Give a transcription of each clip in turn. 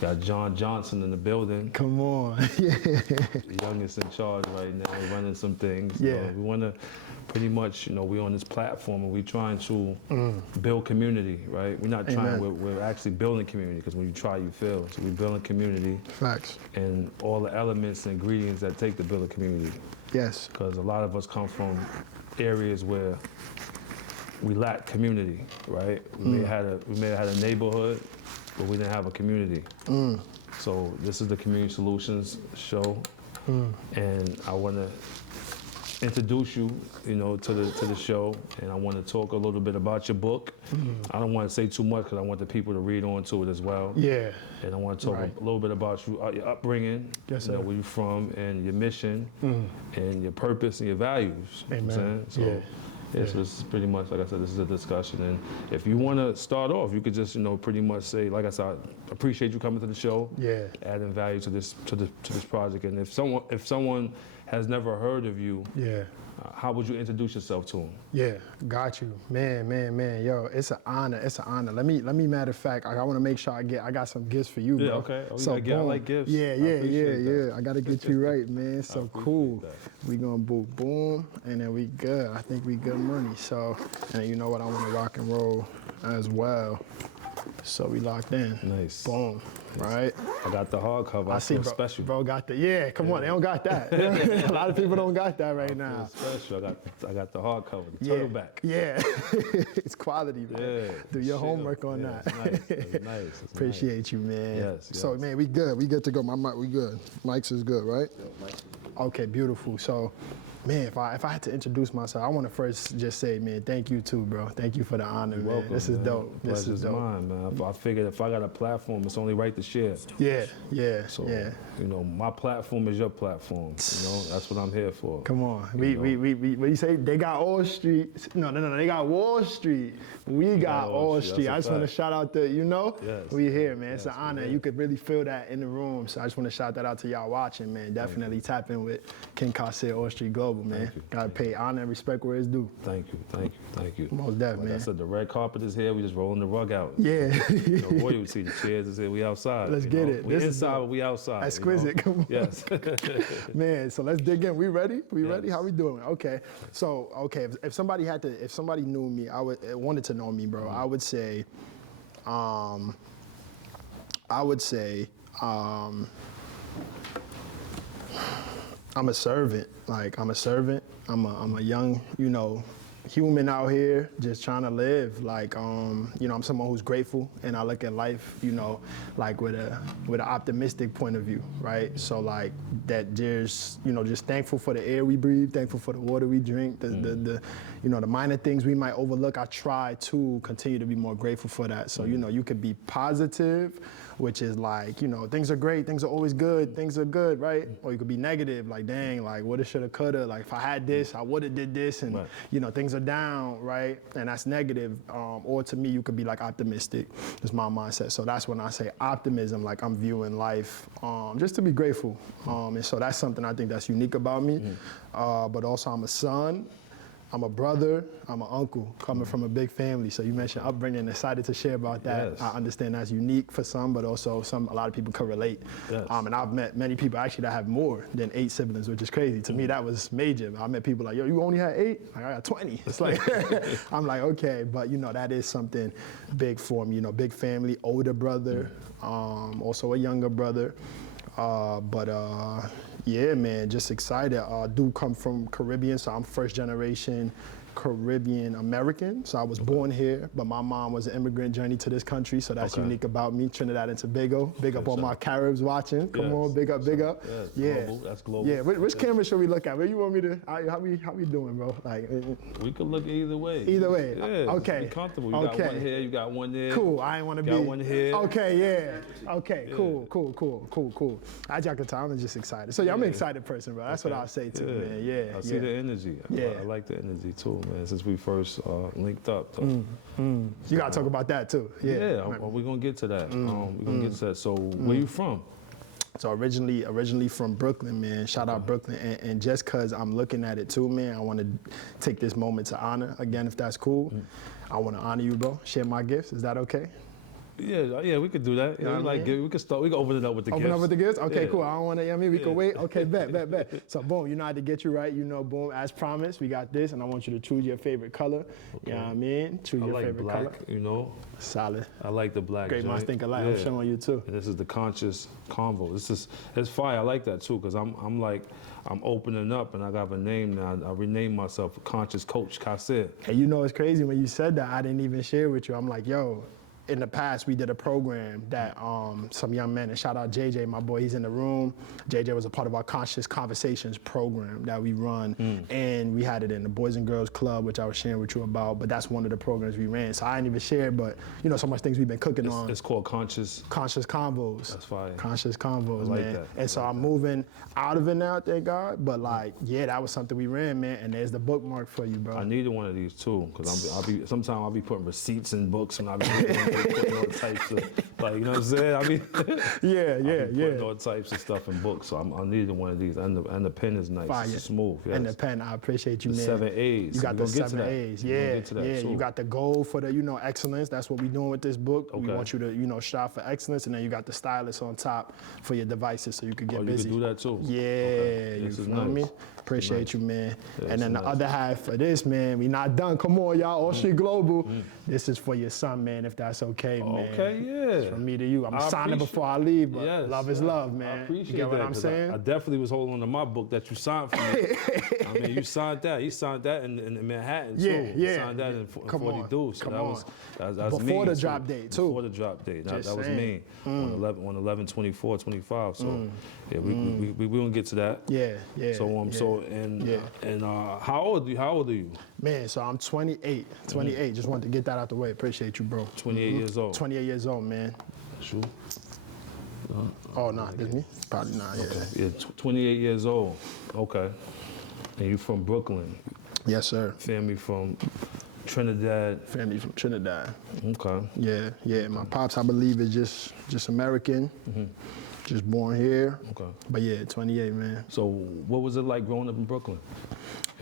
Got Jhonson in the building. Come on. Yeah. The youngest in charge right now, running some things. Yeah. We want to pretty much, we're on this platform and we're trying to build community, right? We're not trying, we're actually building community, because when you try, you fail. So we're building community. Facts. And all the elements and ingredients that take to build a community. Yes. Because a lot of us come from areas where we lack community, right? We may have had a neighborhood, but we didn't have a community. So this is the Community Solutions show, and I want to introduce you, to the show, and I want to talk a little bit about your book. I don't want to say too much because I want the people to read on to it as well. Yeah. And I want to talk a little bit about your upbringing, where you're from, and your mission, and your purpose and your values. Amen. You know what I'm saying? So this is pretty much, like I said, this is a discussion. And if you want to start off, you could just, pretty much say, like I said, I appreciate you coming to the show. Yeah. Adding value to this project. And if someone has never heard of you, how would you introduce yourself to them? Yeah, got you, man. Yo, it's an honor. Let me. Matter of fact, I want to make sure I got some gifts for you, bro. Yeah, okay. So I like gifts. Yeah. I gotta get you right, man. So cool. We gonna boom, and then we good. I think we good money. So, and you know what? I want to rock and roll as well. So we locked in. Nice. Boom. Right. I got the hardcover. I see, bro, special. Bro got the come on, they don't got that. A lot of people don't got that right now. Special. I got the hardcover, the turtleback. Yeah. It's quality, man. Yeah. Do your homework on that. It's nice. Appreciate you, man. Yes. So man, we good. We good to go. My mic, we good. Mics is good, right? Okay, beautiful. So, man, if I had to introduce myself, I want to first just say, man, thank you too, bro. Thank you for the honor, man. Welcome, this is dope. This is dope. Mine, man. I figured if I got a platform, it's only right to share. So, my platform is your platform. That's what I'm here for. Come on. What you say? They got Wall Street. No. They got Wall Street. We got Wall Street. I just want to shout out the, Yes. we here, man. It's an honor. You could really feel that in the room. So I just want to shout that out to y'all watching, man. Definitely tap in with King Kasir, Wall Street Global, man. Gotta pay honor and respect where it's due. Thank you. Most definitely, man. I said, the red carpet is here. We just rolling the rug out. Yeah. Royalty, the chairs is here. We outside. Let's get it. We inside, but we outside. Exquisite. Come on. Yes. Man, so let's dig in. We ready? Ready? How we doing? Okay. So, if somebody knew me, wanted to know me, bro, I would say, I'm a servant. I'm a young, human out here just trying to live. I'm someone who's grateful, and I look at life, with an optimistic point of view, right? So that there's, just thankful for the air we breathe, thankful for the water we drink, the minor things we might overlook. I try to continue to be more grateful for that. So, you could be positive, which is things are great, things are always good, things are good, right? Or you could be negative, dang, woulda, shoulda, coulda, if I had this, I woulda did this, and things are down, right? And that's negative. Or to me, you could be optimistic. That's my mindset. So that's when I say optimism, I'm viewing life just to be grateful. And so that's something I think that's unique about me. But also I'm a son, I'm a brother, I'm an uncle, coming from a big family. So you mentioned upbringing, excited to share about that. Yes. I understand that's unique for some, but also a lot of people can relate. Yes. And I've met many people actually that have more than 8 siblings, which is crazy. To me, that was major. I met people yo, you only had 8? I got 20. It's I'm okay, but that is something big for me. Big family, older brother, also a younger brother. Yeah, man, just excited. I do come from Caribbean, so I'm first generation Caribbean American. So I was born here, but my mom was an immigrant journey to this country, so that's unique about me. Trinidad and Tobago. Big up all my Caribs watching. Come on, big up. Yes, Yeah. Global. That's global. Yeah, which camera should we look at? Where you want me to, how we doing, bro? We could look either way. Either way. Yeah, okay. Be comfortable. You got one here, you got one there. Cool, I ain't want to be. Got one here. Okay, yeah. Okay, yeah. Cool. I I'm just excited. So I'm an excited person, bro. That's what I'll say too, man. Yeah. I see the energy. I like the energy too, man, since we first linked up. You gotta talk about that too. Yeah, we're gonna get to that. We're gonna get to that. So where you from? So originally from Brooklyn, man. Shout out Brooklyn. And just cause I'm looking at it too, man, I wanna take this moment to honor, again, if that's cool. I wanna honor you, bro. Share my gifts, is that okay? Yeah, we could do that. know Yeah, what I mean? we could start. We can open it up with the Open gifts. up with the gifts? Okay, Yeah. cool. I don't want to, you know what I mean? We Yeah. can wait. Okay, bet. So boom, you know how to get you right. You know, boom, as promised, we got this, and I want you to choose your favorite color. You know what I mean? Choose I your like favorite black, color. you know. Solid. I like the black. Great minds joint. think alike. I'm showing you too. And this is the conscious convo. It's fire. I like that too, because I'm opening up, and I got a name now. I renamed myself Conscious Coach Kasir. And you know, it's crazy when you said that, I didn't even share with you. I'm like, yo, in the past, we did a program that some young men, and shout out JJ, my boy, he's in the room. JJ was a part of our Conscious Conversations program that we run, and we had it in the Boys and Girls Club, which I was sharing with you about, but that's one of the programs we ran. So I didn't even share, but you know, so much things we've been cooking on. It's called Conscious. Conscious Convos. That's fire. Conscious Convos, I like man. that. And so I'm moving out of it now, thank God, but like, yeah, that was something we ran, man, and there's the bookmark for you, bro. I needed one of these too, because sometimes I'll be putting receipts in books, and I'll be putting all types of, like, you know what I'm saying? I be putting all types of stuff in books, so I needed one of these, and the pen is nice. Fire. It's smooth. Yes. And the pen, I appreciate you, The man. 7 A's. You got We the gonna get to 7 that. A's. We gonna Yeah, get to that yeah. too. You got the goal for the, you know, excellence. That's what we're doing with this book. We Okay. want you to, you know, strive for excellence, and then you got the stylus on top for your devices, so you can get Oh, busy. you can do that too? Yeah, Okay. you This is feel what I nice. mean? Appreciate you, man. Yeah, And then this the is other half of this, man, we not done. Come on, y'all. All shit global. This is for your son, man, if that's okay, man. Okay, yeah. From me to you. I'm I signing appreciate- before I leave, but Yes, love is love, man. I appreciate you get what that, I'm 'cause saying? I definitely was holding on to my book that you signed for me. I mean, you signed that. You signed that in Manhattan too. Yeah, You yeah. signed that in Come 40 on, Deuce. So come that on. was Before me. the So drop date, too. Before the drop date. That Just was saying. me on 11/24/25. So yeah, we gonna get to that. Yeah. So how old are you? Man, so I'm 28. 28. Just wanted to get that out the way. Appreciate you, bro. 28 years old. 28 years old, man. Sure. Oh, nah, this me? Probably not, yeah. Yeah, 28 years old. Okay. And you from Brooklyn. Yes, sir. Family from Trinidad. Family from Trinidad. Okay. Yeah. My pops, I believe, is just American. Just born here. Okay. But yeah, 28, man. So what was it like growing up in Brooklyn?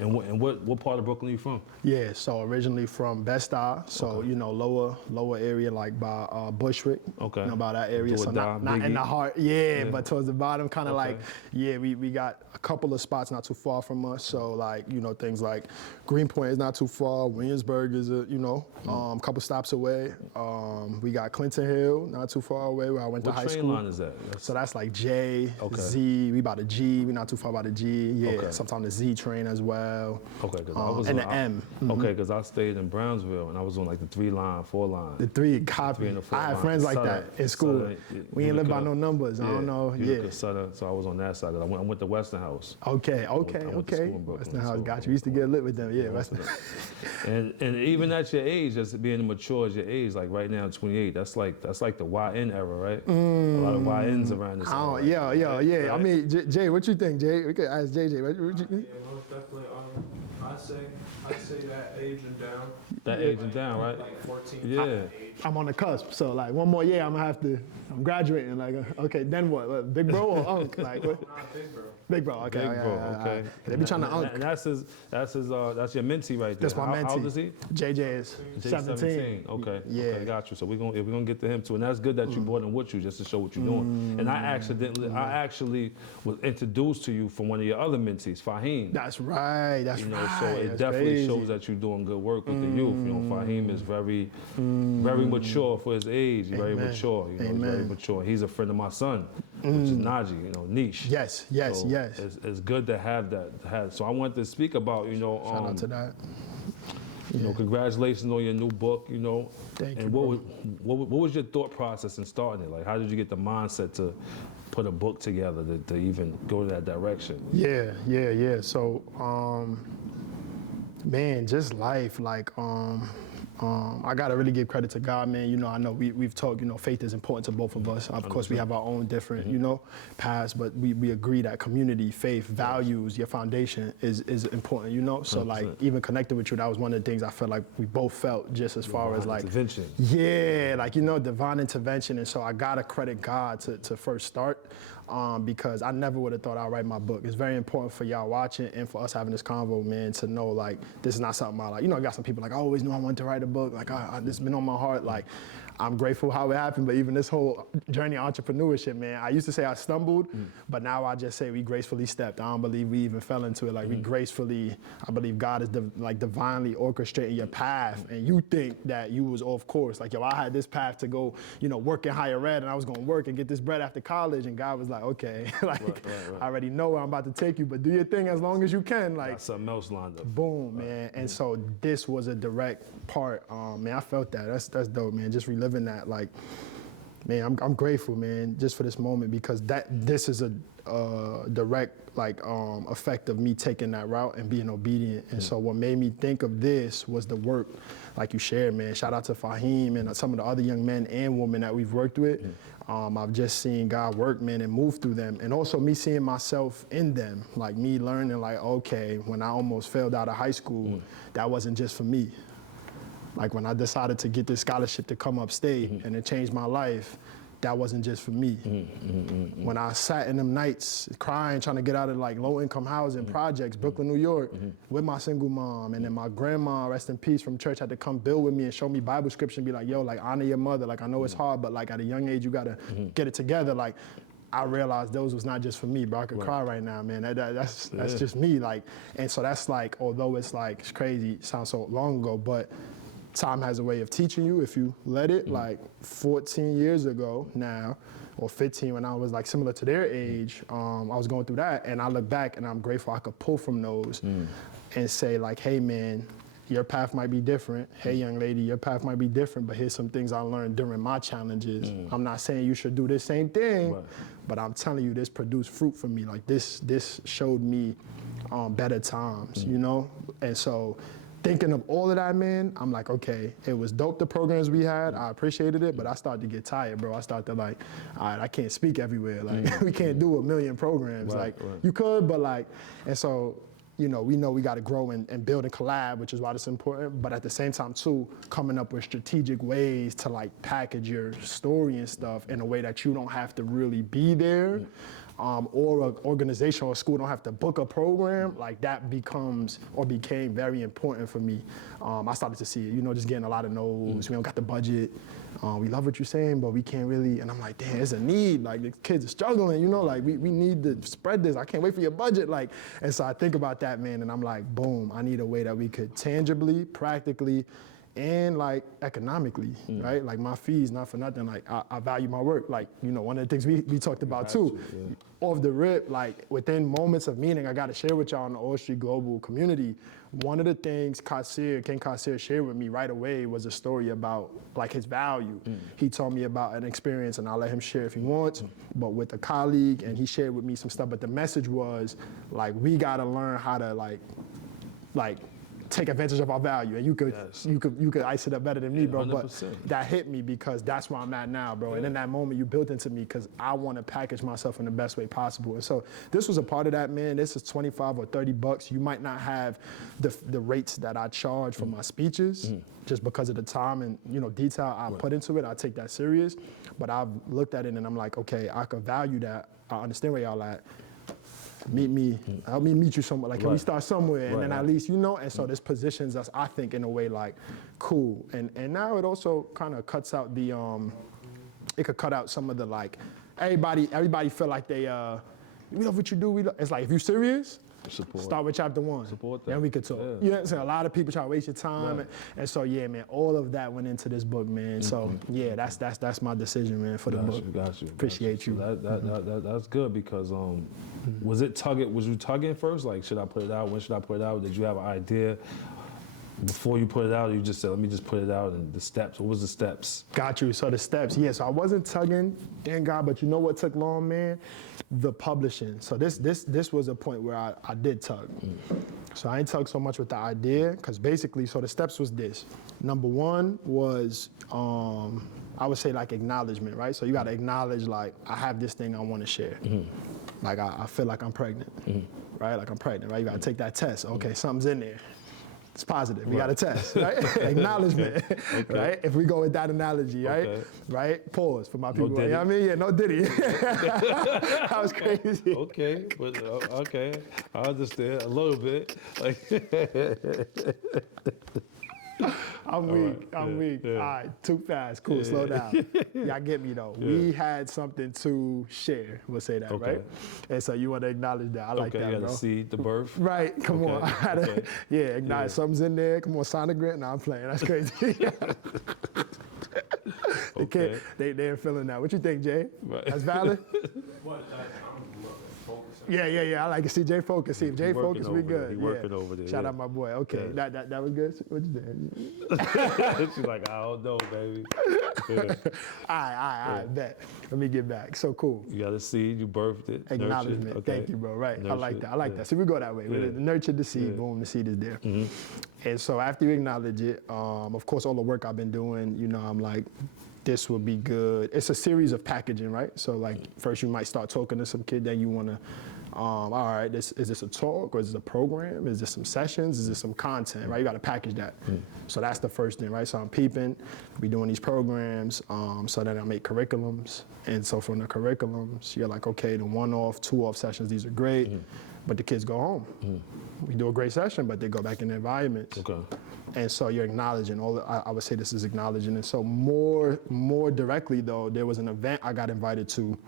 And what part of Brooklyn are you from? Yeah, so originally from Bed-Stuy, so you know lower area like by Bushwick, Okay. you know, by that area. Do or So not die, in the Biggie. heart, yeah, but towards the bottom, kind of Okay. like we got a couple of spots not too far from us. So like you know things like Greenpoint is not too far, Williamsburg is a couple stops away. We got Clinton Hill not too far away where I went What to high train school. line is that? So that's like J, Okay. Z. We about the G. We not too far by the G. Yeah, Okay. sometimes the Z train as well. Okay, because I was and on, the M. Okay, because I stayed in Brownsville and I was on like the 3 line, 4 line. The 3 copy. Three and the 4 I had line. friends like Sutter, that in school. Sutter, We ain't live by Utica. no numbers. I don't know. Utica, Yeah. Sutter, so I was on that side. I went to Westinghouse. Okay. I went to school in Brooklyn, Westinghouse so- got you. We used to get lit with them. Yeah. Westinghouse. And even at your age, just being mature as your age, like right now, 28, that's like the YN era, right? A lot of YNs around this. Oh, era, yeah. I Right. mean, Jay, what you think, Jay? We could ask JJ. What you think? Yeah, most definitely. I'd say that age and down. That age and down, right? Like 14. Yeah. age. I'm on the cusp, so like one more year, I'm graduating. Like, okay, then what? Big bro or unk? Like, what? Not big, bro. Big bro. Okay. Big all right, bro, all right, okay. all right. They be trying to And unk. that's your mentee right there. That's my mentee. How old is he? JJ is Jay 17. Okay. Yeah. Okay, got you. So we're gonna get to him too, and that's good that you brought him with you just to show what you're doing. And I actually was introduced to you from one of your other mentees, Fahim. That's right. That's You know, right. so it That's definitely crazy. shows that you're doing good work with the youth. You know, Fahim is very mature for his age. He's very Amen. mature. You know, he's very Amen. mature. He's a friend of my son, which is Najee. You know, Niche. Yes. So Yes. It's good to have that. So I wanted to speak about, Shout out to that. you know, congratulations on your new book. You know, Thank and you, what was your thought process in starting it? Like, how did you get the mindset to put a book together to even go that direction? Yeah. So, man, just life. Like, I gotta really give credit to God, man. You know, I know we've talked. You know, faith is important to both of us. Of course, we have our own different, you know, paths, but we agree that community, faith, values, your foundation is important. You know, so like 100%. even connected with you, that was one of the things I felt like we both felt just as far as like Intervention. yeah, like, you know, divine intervention. And so I gotta credit God to first start, because I never would have thought I'd write my book. It's very important for y'all watching and for us having this convo, man, to know like this is not something I like. You know, I got some people like, I always knew I wanted to write a book. Like, this has been on my heart. Like, I'm grateful how it happened, but even this whole journey of entrepreneurship, man, I used to say I stumbled, but now I just say we gracefully stepped. I don't believe we even fell into it. Like we gracefully, I believe God is like divinely orchestrating your path, and you think that you was off course. Like, yo, I had this path to go, work in higher ed, and I was gonna work and get this bread after college, and God was like, okay, like, Right. I already know where I'm about to take you, but do your thing as long as you can. Like, Got something else lined up. boom, man. And so this was a direct part. Man, I felt that. That's dope, man. Just reliving that, like, man, I'm grateful, man, just for this moment, because this is a direct effect of me taking that route and being obedient. And so what made me think of this was the work, like you shared, man. Shout out to Fahim and some of the other young men and women that we've worked with. I've just seen God work, man, and move through them. And also me seeing myself in them, like me learning, like, okay, when I almost failed out of high school, that wasn't just for me. Like when I decided to get this scholarship to come upstate and it changed my life, that wasn't just for me. When I sat in them nights crying, trying to get out of like low income housing projects, Brooklyn, New York, with my single mom, and then my grandma, rest in peace, from church had to come build with me and show me Bible scripture and be like, yo, like honor your mother. Like I know it's hard, but like at a young age, you gotta get it together. Like I realized those was not just for me, bro. I could cry right now, man. That's just me. Like, and so that's like, although it's like, it's crazy, it sounds so long ago, but time has a way of teaching you if you let it. Like 14 years ago now, or 15 when I was like similar to their age, I was going through that, and I look back and I'm grateful I could pull from those and say like, hey man, your path might be different. Hey young lady, your path might be different, but here's some things I learned during my challenges. I'm not saying you should do the same thing, but I'm telling you this produced fruit for me. Like this showed me better times, And so thinking of all of that, man, I'm like, okay, it was dope, the programs we had. I appreciated it, but I started to get tired, bro. I started to like, all right, I can't speak everywhere. Like, we can't do a million programs. You could, but like, and so, we know we got to grow and build and collab, which is why it's important. But at the same time, too, coming up with strategic ways to like package your story and stuff in a way that you don't have to really be there. Or an organization or a school don't have to book a program, like that becomes or became very important for me. I started to see it, just getting a lot of no's. We don't got the budget. We love what you're saying, but we can't really. And I'm like, damn, there's a need. Like the kids are struggling, like we need to spread this. I can't wait for your budget. Like, and so I think about that, man, and I'm like, boom, I need a way that we could tangibly, practically, and like economically, right? Like my fees, not for nothing, like I value my work. Like, one of the things we talked about too, off the rip, like within moments of meaning, I got to share with y'all in the All Street Global community. One of the things Ken Kassir shared with me right away was a story about like his value. He told me about an experience, and I'll let him share if he wants, but with a colleague, and he shared with me some stuff, but the message was like, we got to learn how to like take advantage of our value, and you could ice it up better than me, bro. 100%. But that hit me because that's where I'm at now, bro. And in that moment, you built into me because I want to package myself in the best way possible. And so this was a part of that, man. This is $25 or $30. You might not have the rates that I charge for my speeches, just because of the time and detail I put into it. I take that serious, but I've looked at it and I'm like, okay, I could value that. I understand where y'all at. Meet me, help me meet you somewhere. Like, can we start somewhere? And then at least, and so this positions us, I think, in a way like, cool. And now it also kind of cuts out the, it could cut out some of the like, everybody feel like they, we love what you do. It's like, if you're serious, start with chapter 1. Support that. Then we could talk. Yeah. You know what I'm saying? A lot of people try to waste your time. And so, yeah, man, all of that went into this book, man. So, yeah, that's my decision, man, for the book. Got you. Appreciate you. So that's good because was you tugging first? Like, should I put it out? When should I put it out? Did you have an idea before you put it out? You just said, let me just put it out, and the steps. What was the steps? Got you. So the steps, yeah. So I wasn't tugging, thank God, but you know what took long, man? The publishing. So this was a point where I did tug. So I ain't tug so much with the idea, because basically, so the steps was this. Number 1 was, I would say like acknowledgement, right? So you gotta acknowledge like, I have this thing I wanna share. Like I feel like I'm pregnant, right? Like I'm pregnant, right? You gotta take that test. Okay, something's in there. It's positive. We got a test, right? Acknowledgement, right? If we go with that analogy, right? Right? Pause for my people. Diddy. You know what I mean? Yeah, no Diddy. That was crazy. Okay, but okay, I understand a little bit. Like, I'm weak. I'm weak. yeah. All right, too fast. Cool, slow down. Y'all get me though. We had something to share. We'll say that, Okay. right? And so you want to acknowledge that. I like Okay, that, you got bro. to see the birth. Right, come on. Okay, I had to, okay. yeah, acknowledge something's in there. Come on, sonogram. Nah, I'm playing. That's crazy. Okay. They're feeling that. What you think, Jay? Right. That's valid? What, I'm focusing. Yeah. I like to see Jay focus. See if Jay working focus, we over there. good. He working over there, Shout yeah. out my boy. Okay, Yeah. that was good. What you think? She's like, I don't know, baby. Yeah. All right, bet. Let me get back. So cool. You got to see, you birthed it. Acknowledgement. nurtured, okay. Thank you, bro. Right. I like Nurtured, that. I like yeah. that. See, we go that way. Yeah. We nurture the seed, Yeah. boom, the seed is there. Mm-hmm. And so after you acknowledge it, of course, all the work I've been doing, you know, I'm like, this would be good. It's a series of packaging, right? So like first you might start talking to some kid, then you want to, all right, is this a talk or is this a program? Is this some sessions? Is this some content, right? You got to package that. So that's the first thing, right? So I'm peeping, we doing these programs, so then I make curriculums. And so from the curriculums, you're like, okay, the 1-off, 2-off sessions, these are great, but the kids go home. We do a great session, but they go back in their environments. Okay. And so you're acknowledging I would say this is acknowledging. And so more directly though, there was an event I got invited to,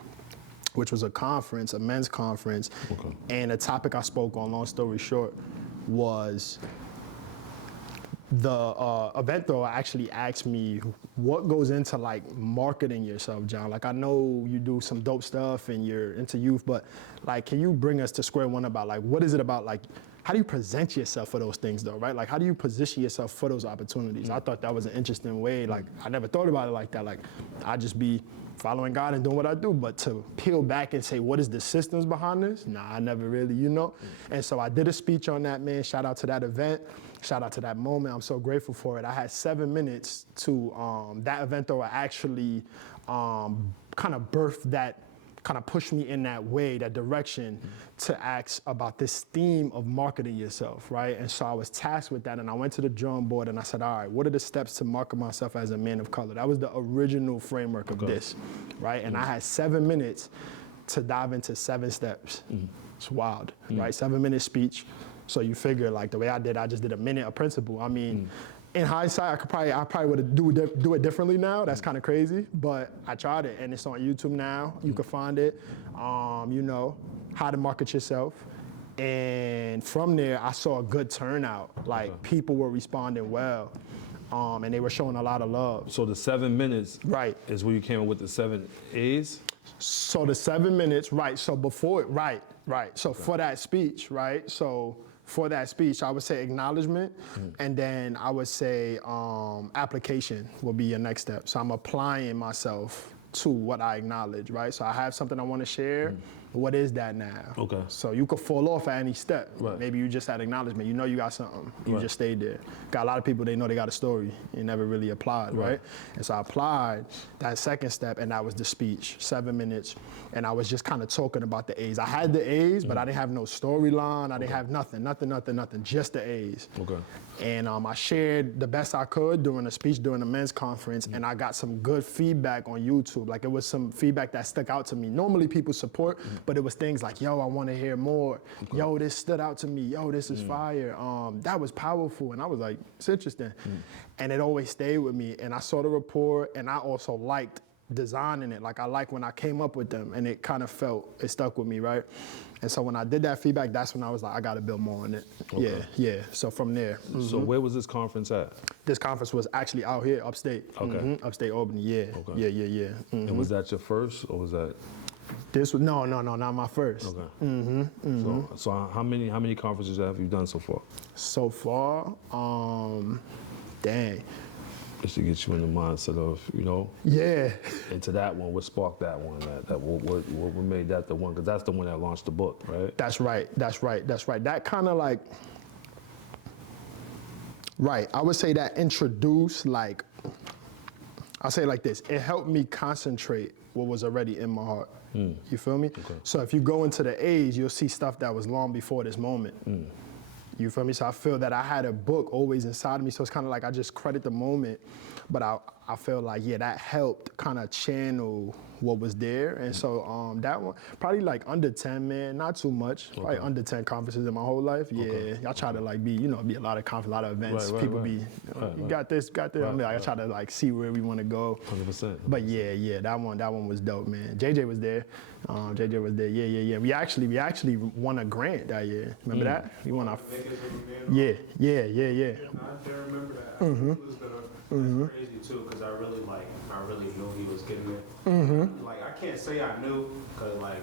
which was a conference, a men's conference. Okay. And the topic I spoke on, long story short, was the event though actually asked me what goes into like marketing yourself, John. Like I know you do some dope stuff and you're into youth, but like can you bring us to square one about like what is it about like how do you present yourself for those things though, right? Like how do you position yourself for those opportunities? I thought that was an interesting way. Like I never thought about it like that. Like I just be following God and doing what I do, but to peel back and say, what is the systems behind this? Nah, I never really, you know? And so I did a speech on that, man. Shout out to that event. Shout out to that moment. I'm so grateful for it. I had 7 minutes to, that event though, I actually kind of birthed that, kind of pushed me in that way, that direction to ask about this theme of marketing yourself, right? And so I was tasked with that and I went to the drawing board and I said, all right, what are the steps to market myself as a man of color? That was the original framework of this, right? And I had 7 minutes to dive into 7 steps. It's wild, right? 7-minute speech. So you figure like the way I just did a minute of principle. I mean, in hindsight, I probably would do it differently now. That's kind of crazy, but I tried it, and it's on YouTube now. You can find it. You know how to market yourself, and from there, I saw a good turnout. Like people were responding well, and they were showing a lot of love. So the 7 minutes Right. is where you came up with the 7 A's? So the 7 minutes, right? So before it, right. So for that speech, right? So for that speech, I would say acknowledgement, and then I would say application will be your next step. So I'm applying myself to what I acknowledge, right? So I have something I want to share. What is that now? Okay. So you could fall off at any step. Right. Maybe you just had acknowledgement. You know you got something. You Right. just stayed there. Got a lot of people, they know they got a story. You never really applied, right? And so I applied that second step, and that was the speech, 7 minutes. And I was just kind of talking about the A's. I had the A's, but I didn't have no storyline. I didn't have nothing, just the A's. Okay. And I shared the best I could during the speech during the men's conference, and I got some good feedback on YouTube. Like it was some feedback that stuck out to me. Normally people support, but it was things like, yo, I want to hear more. Okay. Yo, this stood out to me. Yo, this is fire. That was powerful. And I was like, it's interesting. And it always stayed with me. And I saw the report, and I also liked designing it. Like I like when I came up with them, and it kind of it stuck with me, right? And so when I did that feedback, that's when I was like, I got to build more on it. Okay. Yeah. So from there. So where was this conference at? This conference was actually out here, upstate. Okay. Upstate Albany, yeah. Okay. Yeah. And was that your first, or was that? This was, no, not my first. Okay. So how many conferences have you done so far? So far, dang. Just to get you in the mindset of, you know, Yeah. into that one, what sparked that one? What made that the one? Because that's the one that launched the book, right? That's right. That kind of like, right, I would say that introduced like, I'll say it like this, it helped me concentrate what was already in my heart. You feel me? Okay. So if you go into the A's, you'll see stuff that was long before this moment. You feel me? So I feel that I had a book always inside of me, so it's kind of like I just credit the moment, but I I feel like, yeah, that helped kind of channel what was there. And so that one, probably like under 10, man, not too much. Probably under 10 conferences in my whole life. Yeah, I try to like be a lot of conferences, a lot of events. Right, People right. you got this. I'm like, I try to like see where we want to go. 100%. But yeah, that one was dope, man. JJ was there. JJ was there. Yeah. We actually won a grant that year. Remember that? We won our. Yeah. I do remember that. I think it was that's crazy too, because I really knew he was getting it. Like, I can't say I knew, because like,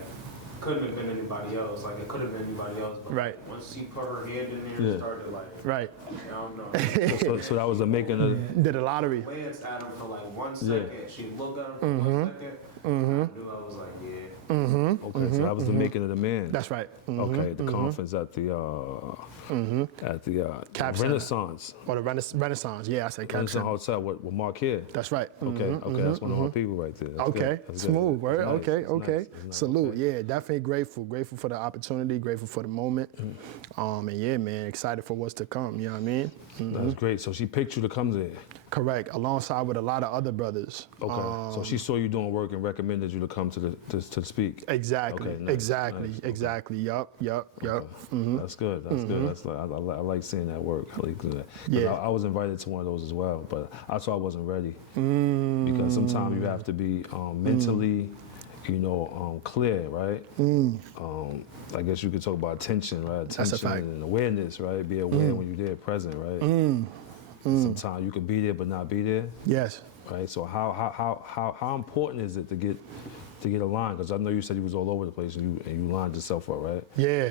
couldn't have been anybody else. Like, it could have been anybody else. But Right. once she put her hand in there and started like, Right. I don't know. So that was the making of. Did a lottery. Glanced at him for like 1 second. She looked at him for 1 second. I knew, I was like, yeah. Okay, so that was the making of the man. That's right. Okay, the conference at the Cap Center. Renaissance. Or the Renaissance. Yeah, I said Cap Renaissance Center. Hotel with Mark here. That's right. Okay, that's one of our people right there. That's Okay, good. That's good. smooth, word. That's nice. Okay. That's nice. Salute. Yeah, definitely grateful for the opportunity, grateful for the moment. And yeah, man, excited for what's to come. You know what I mean? That's great. So she picked you to come there. Correct. Alongside with a lot of other brothers. Okay. So she saw you doing work and recommended you to come to speak. Exactly. Okay, nice, Exactly. Yup. That's good. That's good. That's I like seeing that work. I like that. Yeah. I was invited to one of those as well, but I thought I wasn't ready because sometimes you have to be mentally, clear, right? I guess you could talk about attention, right? That's a Attention fact. and awareness, right? Be aware when you're there, present, right? Sometimes you could be there but not be there, Yes. right? So how important is it to get aligned? Because I know you said you was all over the place and you lined yourself up, right? Yeah.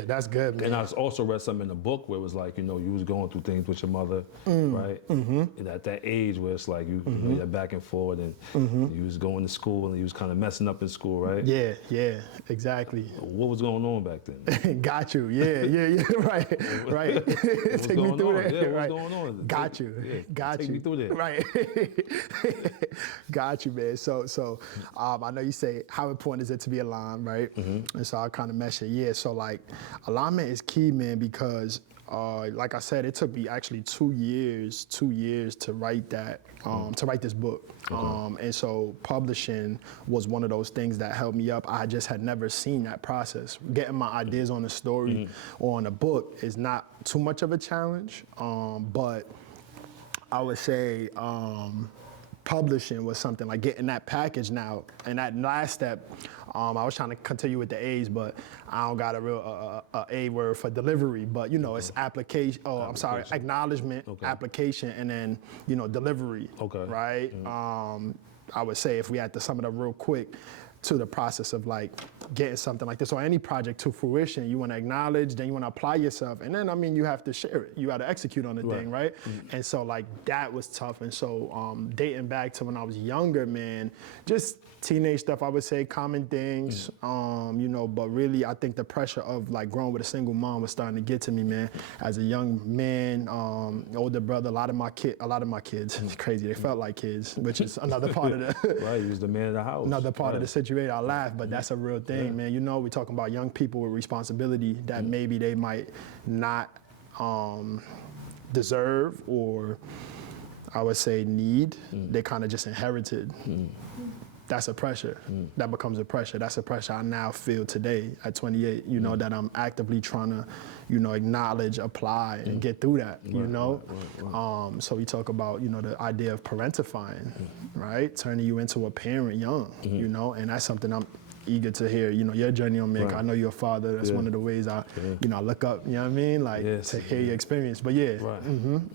That's good, man. And I also read something in the book where it was like, you was going through things with your mother, right? And at that age where it's like you're back and forth and you was going to school and you was kind of messing up in school, right? Yeah, exactly. What was going on back then? Got you. Yeah. Right. What's Take me going through on? that. Yeah, right. what's going on? Got you. Take me through that. Right. Got you, man. So I know you say how important is it to be aligned, right? And so I kind of measure. Yeah. So like alignment is key, man, because like I said, it took me actually 2 years to write that, to write this book. And so publishing was one of those things that helped me up. I just had never seen that process. Getting my ideas on a story or on a book is not too much of a challenge, but I would say publishing was something like getting that package now. And that last step, I was trying to continue with the A's, but I don't got a real A word for delivery. But it's application. Oh, I'm sorry, acknowledgement, application, and then delivery. Okay. Right. I would say if we had to sum it up real quick, to the process of like getting something like this or any project to fruition, you want to acknowledge, then you want to apply yourself, and then you have to share it. You got to execute on the thing, right? And so like that was tough. And so dating back to when I was younger, man, just teenage stuff, I would say common things, but really I think the pressure of like growing with a single mom was starting to get to me, man. As a young man, older brother, a lot of my kids, it's crazy, they felt like kids, which is another part of the Right, you was the man of the house. Another part of the situation. I laugh, but that's a real thing, man. We're talking about young people with responsibility that maybe they might not deserve, or I would say need. They kind of just inherited. That's a pressure. That becomes a pressure. That's a pressure I now feel today at 28, that I'm actively trying to, acknowledge, apply, and get through that, Right. So we talk about, the idea of parentifying, right? Turning you into a parent young, and that's something I'm eager to hear, your journey on Mick. Right. I know you're a father. That's one of the ways I look up, you know what I mean? Like, to hear your experience, but yeah. Right.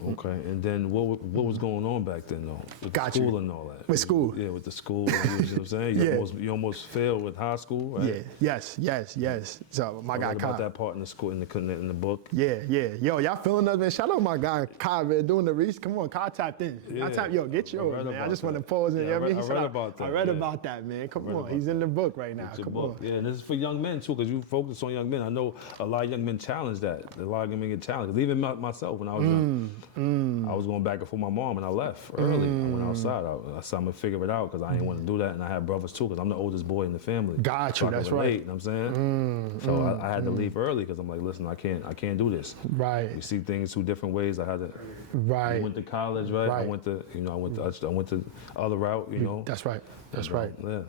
Okay, and then what was going on back then, though? With school and all that? With school? Yeah, with the school, you know what I'm saying? You almost failed with high school, right? Yeah, yes. So my guy, Kai. about that part in the school, in the book. Yeah. Yo, y'all feeling us, man? Shout out my guy, Kai, man, doing the research. Come on, Kai tapped in. Yo, get yours, man. I just want to pause in, I read about that. about that. I read about that, man. Come on, he's in the book right now. now. Get your Come book. on. Yeah, and this is for young men too, because you focus on young men. I know a lot of young men challenge that. A lot of young men get challenged. 'Cause even myself, when I was young, I was going back and forth with my mom, and I left early. I went outside. I said I'm gonna figure it out because I didn't want to do that, and I had brothers too, because I'm the oldest boy in the family. Got so you. I could That's relate, right. You know what I'm saying? So I had to leave early because I'm like, listen, I can't do this. Right. We see things two different ways. I had to. Right. I went to college, right? I Right. went to, I went to other route, That's right. That's You know, right. Yeah.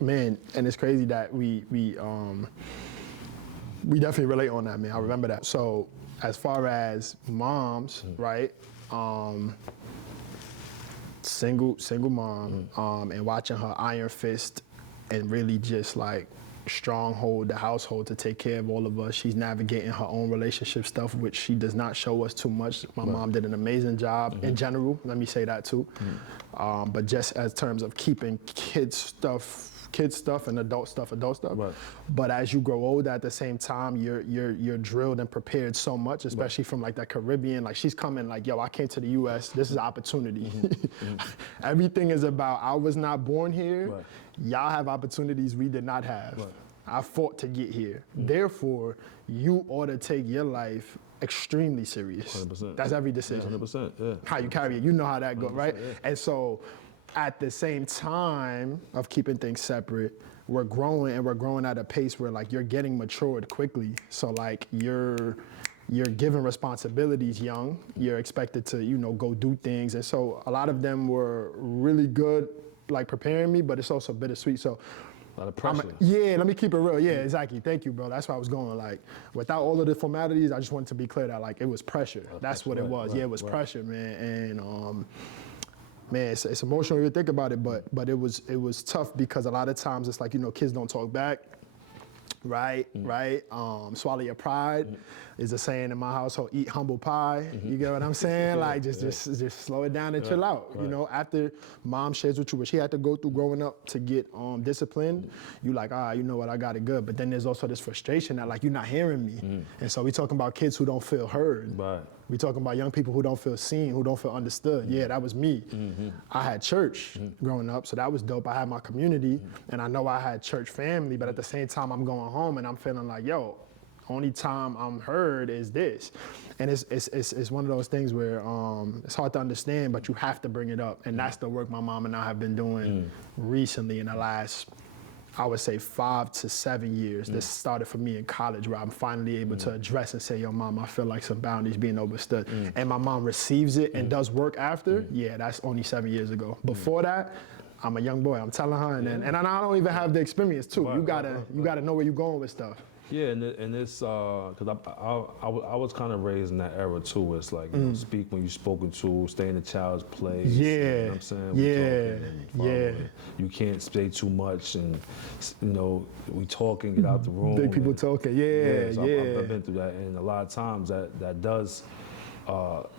Man, and it's crazy that we definitely relate on that, man. I remember that. So as far as moms, right? Single mom, and watching her iron fist and really just like stronghold the household to take care of all of us. She's navigating her own relationship stuff, which she does not show us too much. My mom did an amazing job in general. Let me say that too. But just as terms of keeping kid stuff and adult stuff. Right. But as you grow older, at the same time, you're drilled and prepared so much, especially from like that Caribbean. Like she's coming like, yo, I came to the U.S. This is opportunity. Everything is about I was not born here. Right. Y'all have opportunities we did not have. Right. I fought to get here. Therefore, you ought to take your life extremely serious. 100%. That's every decision. 100%. Yeah. How you carry it, you know how that goes, right? yeah. And so, at the same time of keeping things separate, we're growing at a pace where like you're getting matured quickly. So like you're given responsibilities young. You're expected to go do things, and so a lot of them were really good, like preparing me, but it's also bittersweet. So. A lot of pressure. Let me keep it real. Yeah, exactly. Thank you, bro. That's where I was going. Like, without all of the formalities, I just wanted to be clear that like it was pressure. That's what it was. Right, Yeah, it was right. pressure, man. And man, it's emotional when you think about it, but it was tough because a lot of times it's like kids don't talk back. Right. Swallow your pride is a saying in my household. Eat humble pie. You get what I'm saying? Like just slow it down and chill out. Right. After mom shares with you what she had to go through growing up to get disciplined, you like, you know what, I got it good. But then there's also this frustration that like you're not hearing me. And so we talking about kids who don't feel heard. Right. We talking about young people who don't feel seen, who don't feel understood. Yeah, that was me. I had church growing up, so that was dope. I had my community, and I know I had church family, but at the same time, I'm going home and I'm feeling like, yo, only time I'm heard is this. And it's one of those things where it's hard to understand, but you have to bring it up. And that's the work my mom and I have been doing recently in the last, I would say 5 to 7 years. This started for me in college where I'm finally able to address and say, yo, mom, I feel like some boundaries being overstood. And my mom receives it and does work after. Yeah, that's only 7 years ago. Before that, I'm a young boy. I'm telling her, and I don't even have the experience too. Right, You gotta know where you're going with stuff. Yeah, and it's because I was kind of raised in that era too. It's like speak when you're spoken to, stay in the child's place. Yeah, you know what I'm saying. You can't say too much, and we talking, get out the room. Big people and, talking. So I've been through that, and a lot of times that does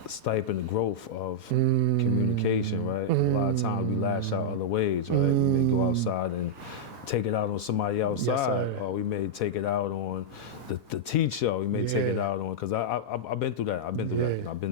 stifle the growth of communication, right? A lot of times we lash out other ways, right? We may go outside and take it out on somebody outside, or we may take it out on the teacher, or we may take it out on, because I've been through that. I've been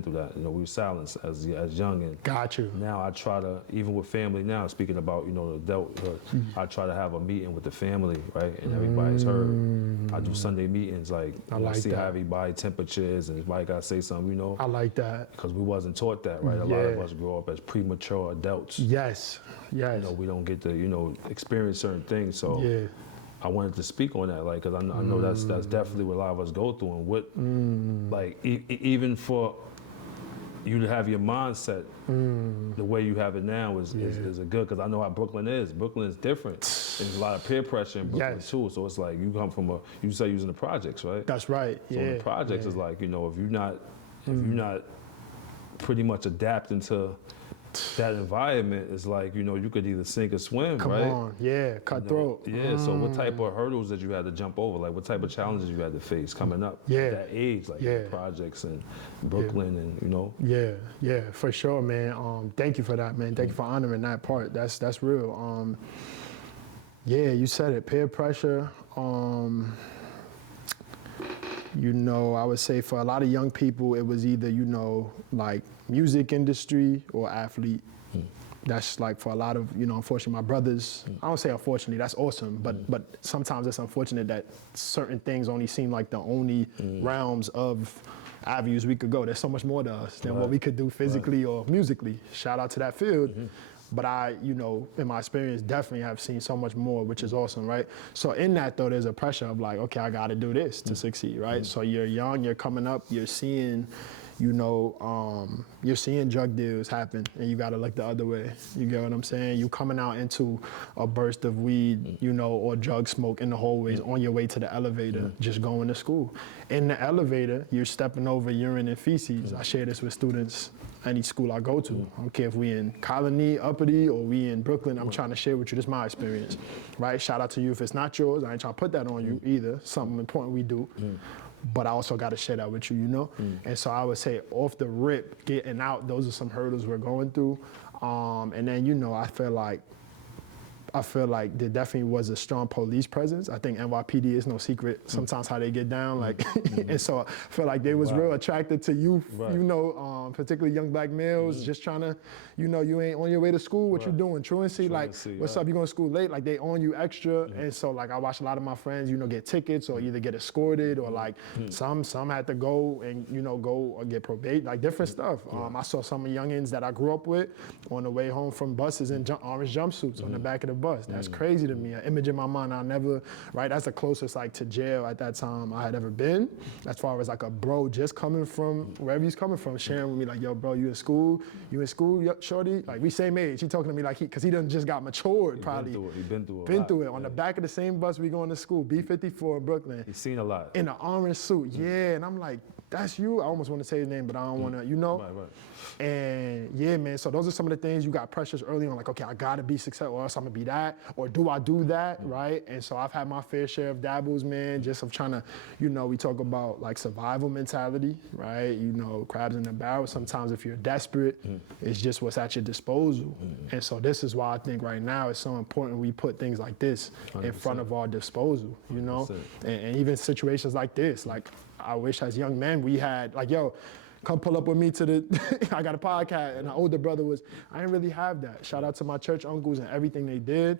through that. We were silenced as young, and Got you. now I try to, even with family now, speaking about adulthood, I try to have a meeting with the family, right, and everybody's heard. I do Sunday meetings, like see how everybody temperature is, and everybody got to say something, I like that. because we wasn't taught that, right? A lot of us grow up as premature adults. Yes. We don't get to experience certain things. So I wanted to speak on that, like, because I know that's definitely what a lot of us go through, and what like even for you to have your mindset the way you have it now is a good, because I know how Brooklyn is. Brooklyn is different. There's a lot of peer pressure in Brooklyn too. So it's like you come from you say using the projects, right? That's right. So in the projects is like if you're not pretty much adapting to that environment, is like you could either sink or swim, Come right? on, cutthroat. So what type of hurdles that you had to jump over? Like what type of challenges you had to face coming up at that age, like projects and Brooklyn, and Yeah, for sure, man. Thank you for that, man. Thank you for honoring that part. That's real. You said it. Peer pressure. I would say for a lot of young people, it was either, like music industry or athlete. That's like for a lot of, unfortunately, my brothers, I don't say unfortunately, that's awesome, but sometimes it's unfortunate that certain things only seem like the only realms of avenues we could go. There's so much more to us than what we could do physically or musically. Shout out to that field. But I, in my experience, definitely have seen so much more, which is awesome, right? So in that, though, there's a pressure of like, okay, I got to do this to succeed, right? So you're young, you're coming up, you're seeing, you're seeing drug deals happen, and you got to look the other way. You get what I'm saying? You coming out into a burst of weed, or drug smoke in the hallways on your way to the elevator, just going to school. In the elevator, you're stepping over urine and feces. I share this with students any school I go to. I don't care if we in Colony, Uppity, or we in Brooklyn, I'm trying to share with you, this is my experience, right? Shout out to you if it's not yours. I ain't trying to put that on you either. Something important we do. But I also got to share that with you, And so I would say off the rip, getting out, those are some hurdles we're going through. And then, I feel like there definitely was a strong police presence. I think NYPD is no secret sometimes how they get down. Like, and so I feel like they was real attracted to youth, particularly young black males, just trying to, you ain't on your way to school, what you doing? Truancy, like, what's up, you going to school late? Like they on you extra. And so like I watched a lot of my friends, get tickets or either get escorted or like some had to go and, go or get probate, like different stuff. I saw some youngins that I grew up with on the way home from buses in orange jumpsuits on the back of the bus. That's crazy to me. An image in my mind, I'll never, right? That's the closest like to jail at that time I had ever been. As far as like a bro just coming from wherever he's coming from, sharing with me like, yo, bro, you in school? You in school, shorty? Like we same age. He talking to me like cause he done just got matured probably. He been through it. Been through it. On the back of the same bus we going to school, B54 in Brooklyn. He's seen a lot. In an orange suit, yeah. And I'm like, that's you? I almost want to say his name, but I don't want to, Right. And yeah, man, so those are some of the things you got pressures early on, like, okay, I gotta be successful or else I'm gonna be that, or do I do that, right? And so I've had my fair share of dabbles, man, just of trying to, we talk about like survival mentality, right? Crabs in the barrel. Sometimes if you're desperate, it's just what's at your disposal. And so this is why I think right now it's so important we put things like this 100%. In front of our disposal, and even situations like this, like I wish as young men we had, like, yo, come pull up with me to the, I got a podcast, and my older brother I didn't really have that. Shout out to my church uncles and everything they did,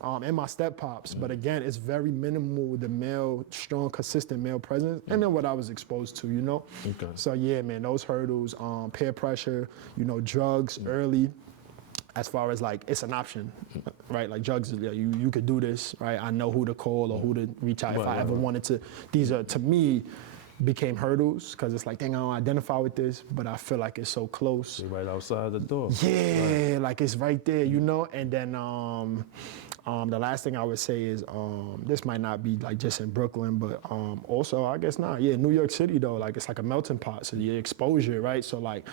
and my step pops. But again, it's very minimal, the male, strong, consistent male presence, and then what I was exposed to, Okay. So yeah, man, those hurdles, peer pressure, drugs early, as far as like, it's an option, right? Like drugs, you could do this, right? I know who to call or who to reach out if I ever wanted to. These are, to me, became hurdles because it's like, dang, I don't identify with this, but I feel like it's so close. You're right outside the door. Yeah, like it's right there, And then the last thing I would say is, this might not be like just in Brooklyn, but also I guess not. Yeah, New York City though, like it's like a melting pot, so the exposure, right? So like,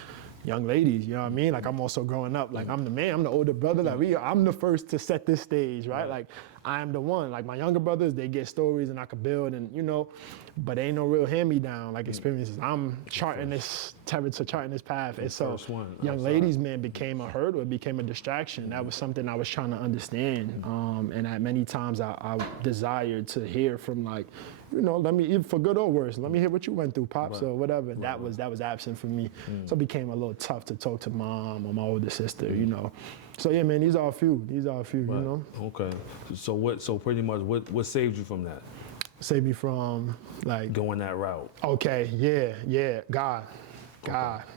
young ladies, you know what I mean? Like I'm also growing up, like I'm the man, I'm the older brother, like I'm the first to set this stage, right? Like I am the one. Like my younger brothers, they get stories and I could build and but ain't no real hand-me-down like experiences. I'm charting this path. And so young ladies, man, became a hurdle, it became a distraction. That was something I was trying to understand. And at many times I desired to hear from like, let me, even for good or worse, let me hear what you went through, Pops, or whatever. That was absent from me. So it became a little tough to talk to mom or my older sister, So yeah, man, these are a few, Okay. So pretty much what saved you from that? Saved me from like going that route. Okay, yeah, God,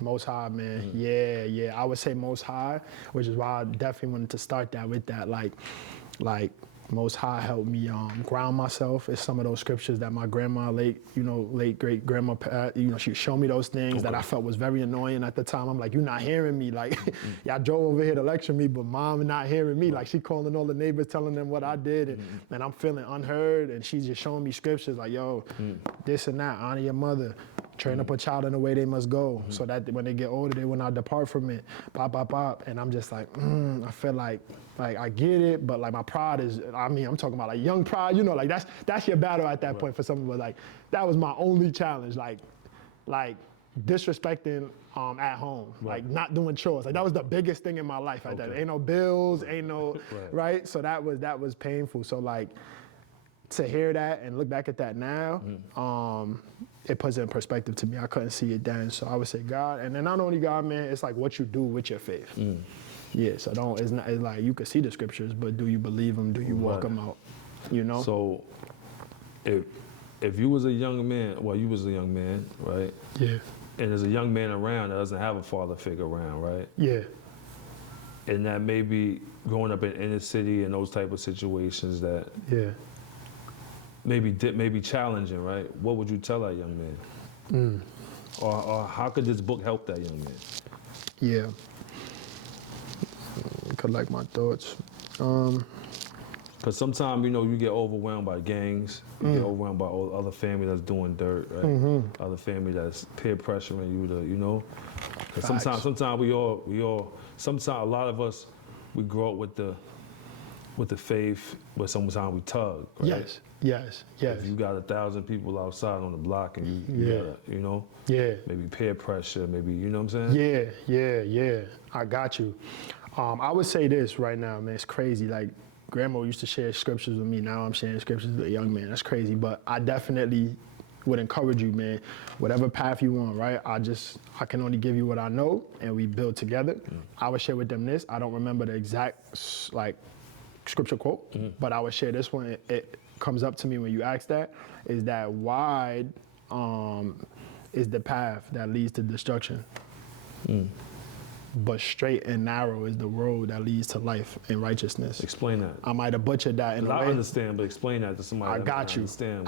Most High, man. Yeah. I would say Most High, which is why I definitely wanted to start that with that, like Most High helped me ground myself. It's some of those scriptures that my grandma, late great grandma, she showed me those things that I felt was very annoying at the time. I'm like, you're not hearing me. Like, y'all drove over here to lecture me, but mom not hearing me. Like, she calling all the neighbors, telling them what I did, and I'm feeling unheard. And she's just showing me scriptures like, yo, this and that, honor your mother. Train up a child in the way they must go, so that when they get older, they will not depart from it. Pop. And I'm just like, I feel like I get it, but like my pride is, I'm talking about like young pride, like that's your battle at that point for some people. Like that was my only challenge, like disrespecting at home, like not doing chores. Like that was the biggest thing in my life at that. Ain't no bills, ain't no, right? So that was painful. So like, to hear that and look back at that now, it puts it in perspective to me. I couldn't see it then. So I would say God, and then not only God, man, it's like what you do with your faith. Yeah, so don't, it's like you could see the scriptures, but do you believe them? Do you walk Right. them out? You know? So, if you was a young man, well, you was a young man, right? Yeah, And there's a young man around that doesn't have a father figure around, right? yeah, And that maybe growing up in inner city and those type of situations that yeah. may be challenging, right? What would you tell that young man? Or how could this book help that young man? Yeah. Collect my thoughts. Because sometimes, you get overwhelmed by gangs, you get overwhelmed by all other family that's doing dirt, right? Other family that's peer pressuring you to, 'cause Facts. sometimes we all, sometimes a lot of us, we grow up with the faith, but sometimes we tug, right? Yes. If you got 1,000 people outside on the block and you Yeah. gotta, Yeah. maybe peer pressure, maybe, you know what I'm saying? Yeah. I got you. I would say this right now, man. It's crazy. Like, Grandma used to share scriptures with me. Now I'm sharing scriptures with a young man. That's crazy. But I definitely would encourage you, man. Whatever path you want, right? I can only give you what I know, and we build together. I would share with them this. I don't remember the exact scripture quote, but I would share this one. It comes up to me when you ask that. Is that wide is the path that leads to destruction, but straight and narrow is the road that leads to life and righteousness. Explain that. I might have butchered that in a way. I understand, but explain that to somebody I that got doesn't you. understand. what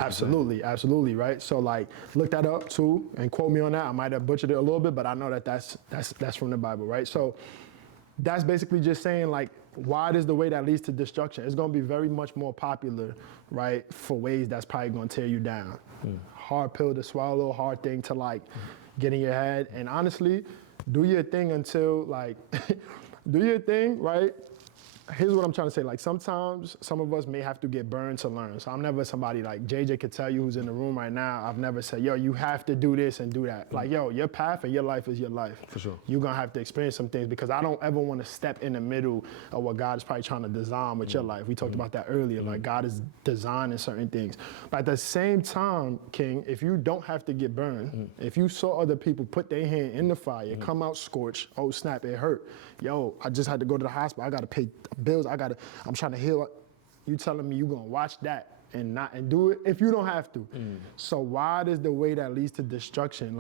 you're Absolutely, right? So look that up too and quote me on that. I might have butchered it a little bit, but I know that's from the Bible, right? So that's basically just saying wide is the way that leads to destruction. It's gonna be very much more popular, right, for ways that's probably gonna tear you down. Hard pill to swallow, hard thing to get in your head. And honestly, do your thing until do your thing, right? Here's what I'm trying to say. Sometimes some of us may have to get burned to learn. So I'm never somebody like JJ could tell you who's in the room right now. I've never said, yo, you have to do this and do that. Yo, your path and your life is your life. For sure. You're gonna have to experience some things because I don't ever want to step in the middle of what God is probably trying to design with your life. We talked about that earlier. God is designing certain things. But at the same time, King, if you don't have to get burned, if you saw other people put their hand in the fire, come out scorched, oh snap, it hurt. Yo, I just had to go to the hospital. I gotta pay bills. I'm trying to heal. You telling me you gonna watch that and do it if you don't have to. So wide is the way that leads to destruction.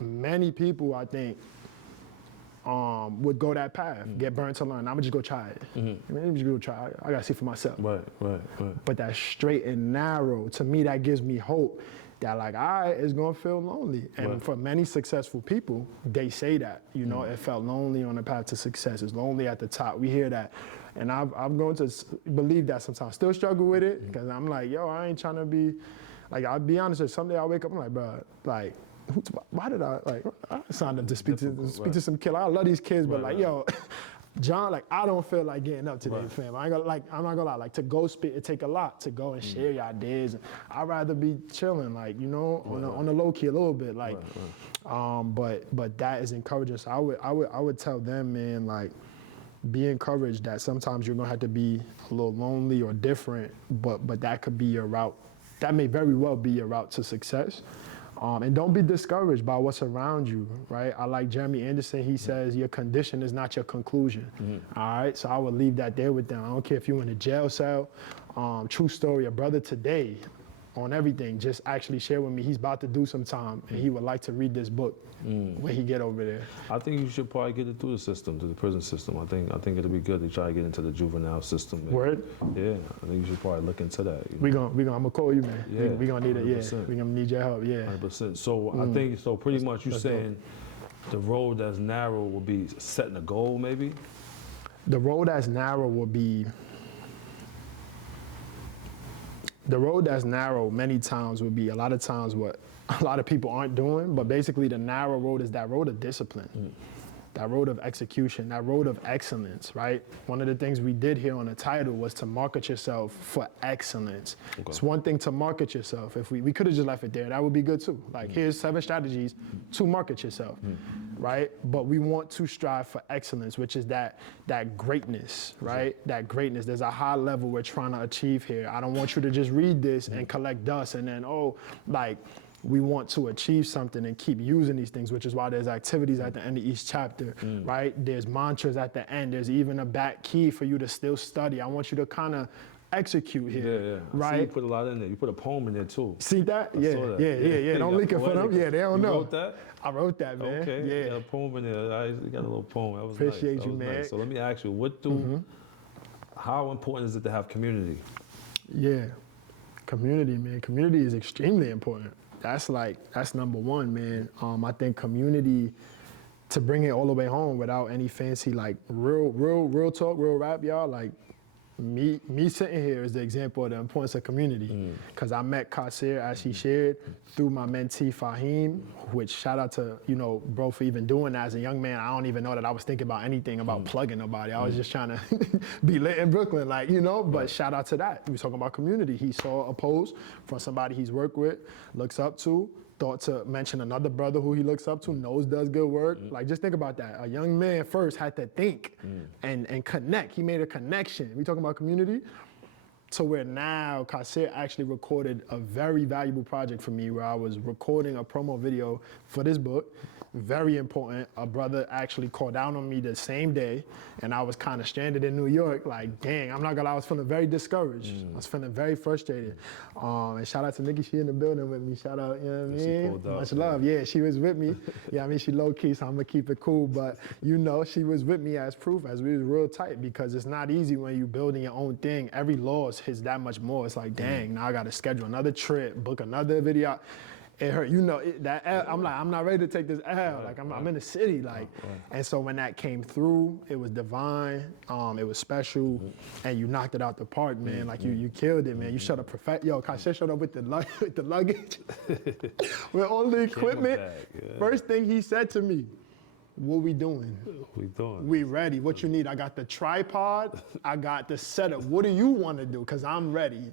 Many people, I think, would go that path, get burned to learn. I'ma just go try it. Let me just go try it. I gotta see for myself. Right. But that straight and narrow, to me, that gives me hope that it's gonna feel lonely. And for many successful people, they say that, it felt lonely on the path to success. It's lonely at the top. We hear that. And I'm going to believe that sometimes. Still struggle with it, because I'm yo, I ain't trying to be, I'll be honest, someday I wake up, I'm bro, why did I signed up to speak to some killer. I love these kids, but yo, John, I don't feel like getting up today, fam. I'm not gonna lie. To go speak, it take a lot to go and share your ideas. I'd rather be chilling, on the low key a little bit, but that is encouraging. So I would tell them, man, be encouraged that sometimes you're gonna have to be a little lonely or different, but that could be your route. That may very well be your route to success. And don't be discouraged by what's around you, right? I like Jeremy Anderson. He says your condition is not your conclusion. All right, so I would leave that there with them. I don't care if you're in a jail cell. True story, a brother today on everything just actually shared with me he's about to do some time and he would like to read this book when he get over there. I think you should probably get it through the system, through the prison system. I think it'll be good to try to get into the juvenile system. Man. Word? Yeah, I think you should probably look into that. I'm gonna call you, man. Yeah, we gonna need it. Yeah, 100%. we gonna need your help. Yeah. 100%. So I think pretty much you saying the road that's narrow will be setting a goal, maybe. The road that's narrow will be. The road that's narrow many times would be a lot of times what a lot of people aren't doing, but basically the narrow road is that road of discipline, that road of execution, that road of excellence, right? One of the things we did here on the title was to market yourself for excellence. Okay. It's one thing to market yourself. If we could have just left it there, that would be good too. Here's 7 strategies to market yourself, right? But we want to strive for excellence, which is that greatness, right? That greatness. There's a high level we're trying to achieve here. I don't want you to just read this and collect dust and then, we want to achieve something and keep using these things, which is why there's activities at the end of each chapter, right? There's mantras at the end. There's even a back key for you to still study. I want you to kind of execute here, Yeah. I right? see you put a lot in there. You put a poem in there too. See that? I saw that. Yeah. Don't leak it for them. Yeah, they don't know. You wrote that? I wrote that, man. Okay. Yeah. You got a poem in there. You got a little poem. That was Appreciate nice. you, man. Nice. So let me ask you, how important is it to have community? Yeah, community, man. Community is extremely important. That's number one, man. I think community, to bring it all the way home without any fancy, like real talk, real rap, y'all, like me sitting here is the example of the importance of community. Because I met Kasir, as he shared, through my mentee Fahim, which shout out to, bro, for even doing that. As a young man, I don't even know that I was thinking about anything about plugging nobody. I was just trying to be lit in Brooklyn, but shout out to that. We was talking about community. He saw a post from somebody he's worked with, looks up to, thought to mention another brother who he looks up to, knows does good work. Like, just think about that. A young man first had to think and connect. He made a connection. We talking about community? To where now Kasir actually recorded a very valuable project for me, where I was recording a promo video for this book. Very important. A brother actually called down on me the same day, and I was kind of stranded in New York. Like, dang, I'm not gonna lie, I was feeling very discouraged. I was feeling very frustrated. And shout out to Nikki, she in the building with me. Shout out, you know what I mean? Much love. Yeah, she was with me. Yeah, I mean, she low key, so I'm gonna keep it cool. But she was with me as proof, as we was real tight, because it's not easy when you building your own thing. Every loss hits that much more. It's like, dang, now I gotta schedule another trip, book another video. It hurt, that L, I'm like, I'm not ready to take this L. Like, I'm in the city, and so when that came through, it was divine, it was special, and you knocked it out the park, man. Like, you killed it, man. You showed up Kasir showed up with the luggage, with all the equipment. First thing he said to me, what we doing? We ready. What you need? I got the tripod, I got the setup. What do you want to do? Because I'm ready.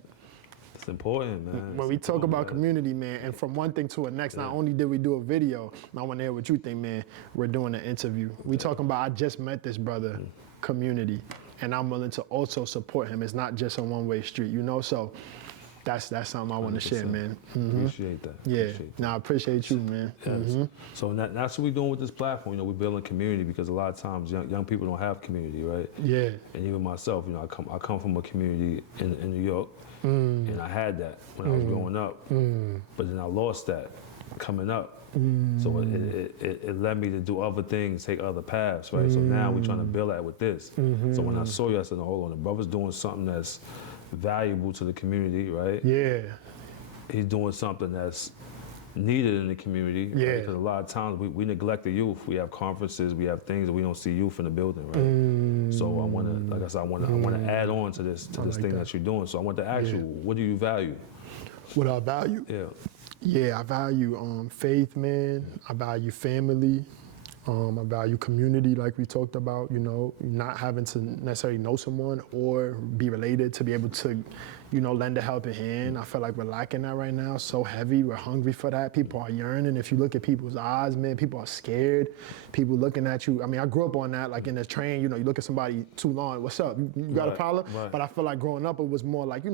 It's important, man. When we talk about community, man, and from one thing to the next, not only did we do a video, I want to hear what you think, man, we're doing an interview. We talking about, I just met this brother, community, and I'm willing to also support him. It's not just a one-way street, so that's something I want to share, man. Appreciate that. Yeah, I appreciate you, man. So that's what we're doing with this platform. We're building community, because a lot of times young people don't have community, right? Yeah. And even myself, I come from a community in New York. And I had that when I was growing up, but then I lost that coming up. So it led me to do other things, take other paths, right? So now we're trying to build that with this. So when I saw you, I said, no, hold on, the brother's doing something that's valuable to the community, right? Yeah. He's doing something that's needed in the community. Yeah. Right? Because a lot of times we neglect the youth. We have conferences, we have things, and we don't see youth in the building, right? So I want to, like I said, I want to add on to this thing that you're doing. So I want to ask you, what do you value? What I value? Yeah. Yeah, I value faith, man. I value family. I value community, like we talked about, not having to necessarily know someone or be related to be able to, lend a helping hand. I feel like we're lacking that right now, so heavy. We're hungry for that. People are yearning. If you look at people's eyes, man, people are scared. People looking at you. I mean, I grew up on that, like in the train, you look at somebody too long, what's up? You got a problem? Right. But I feel like growing up, it was more like, it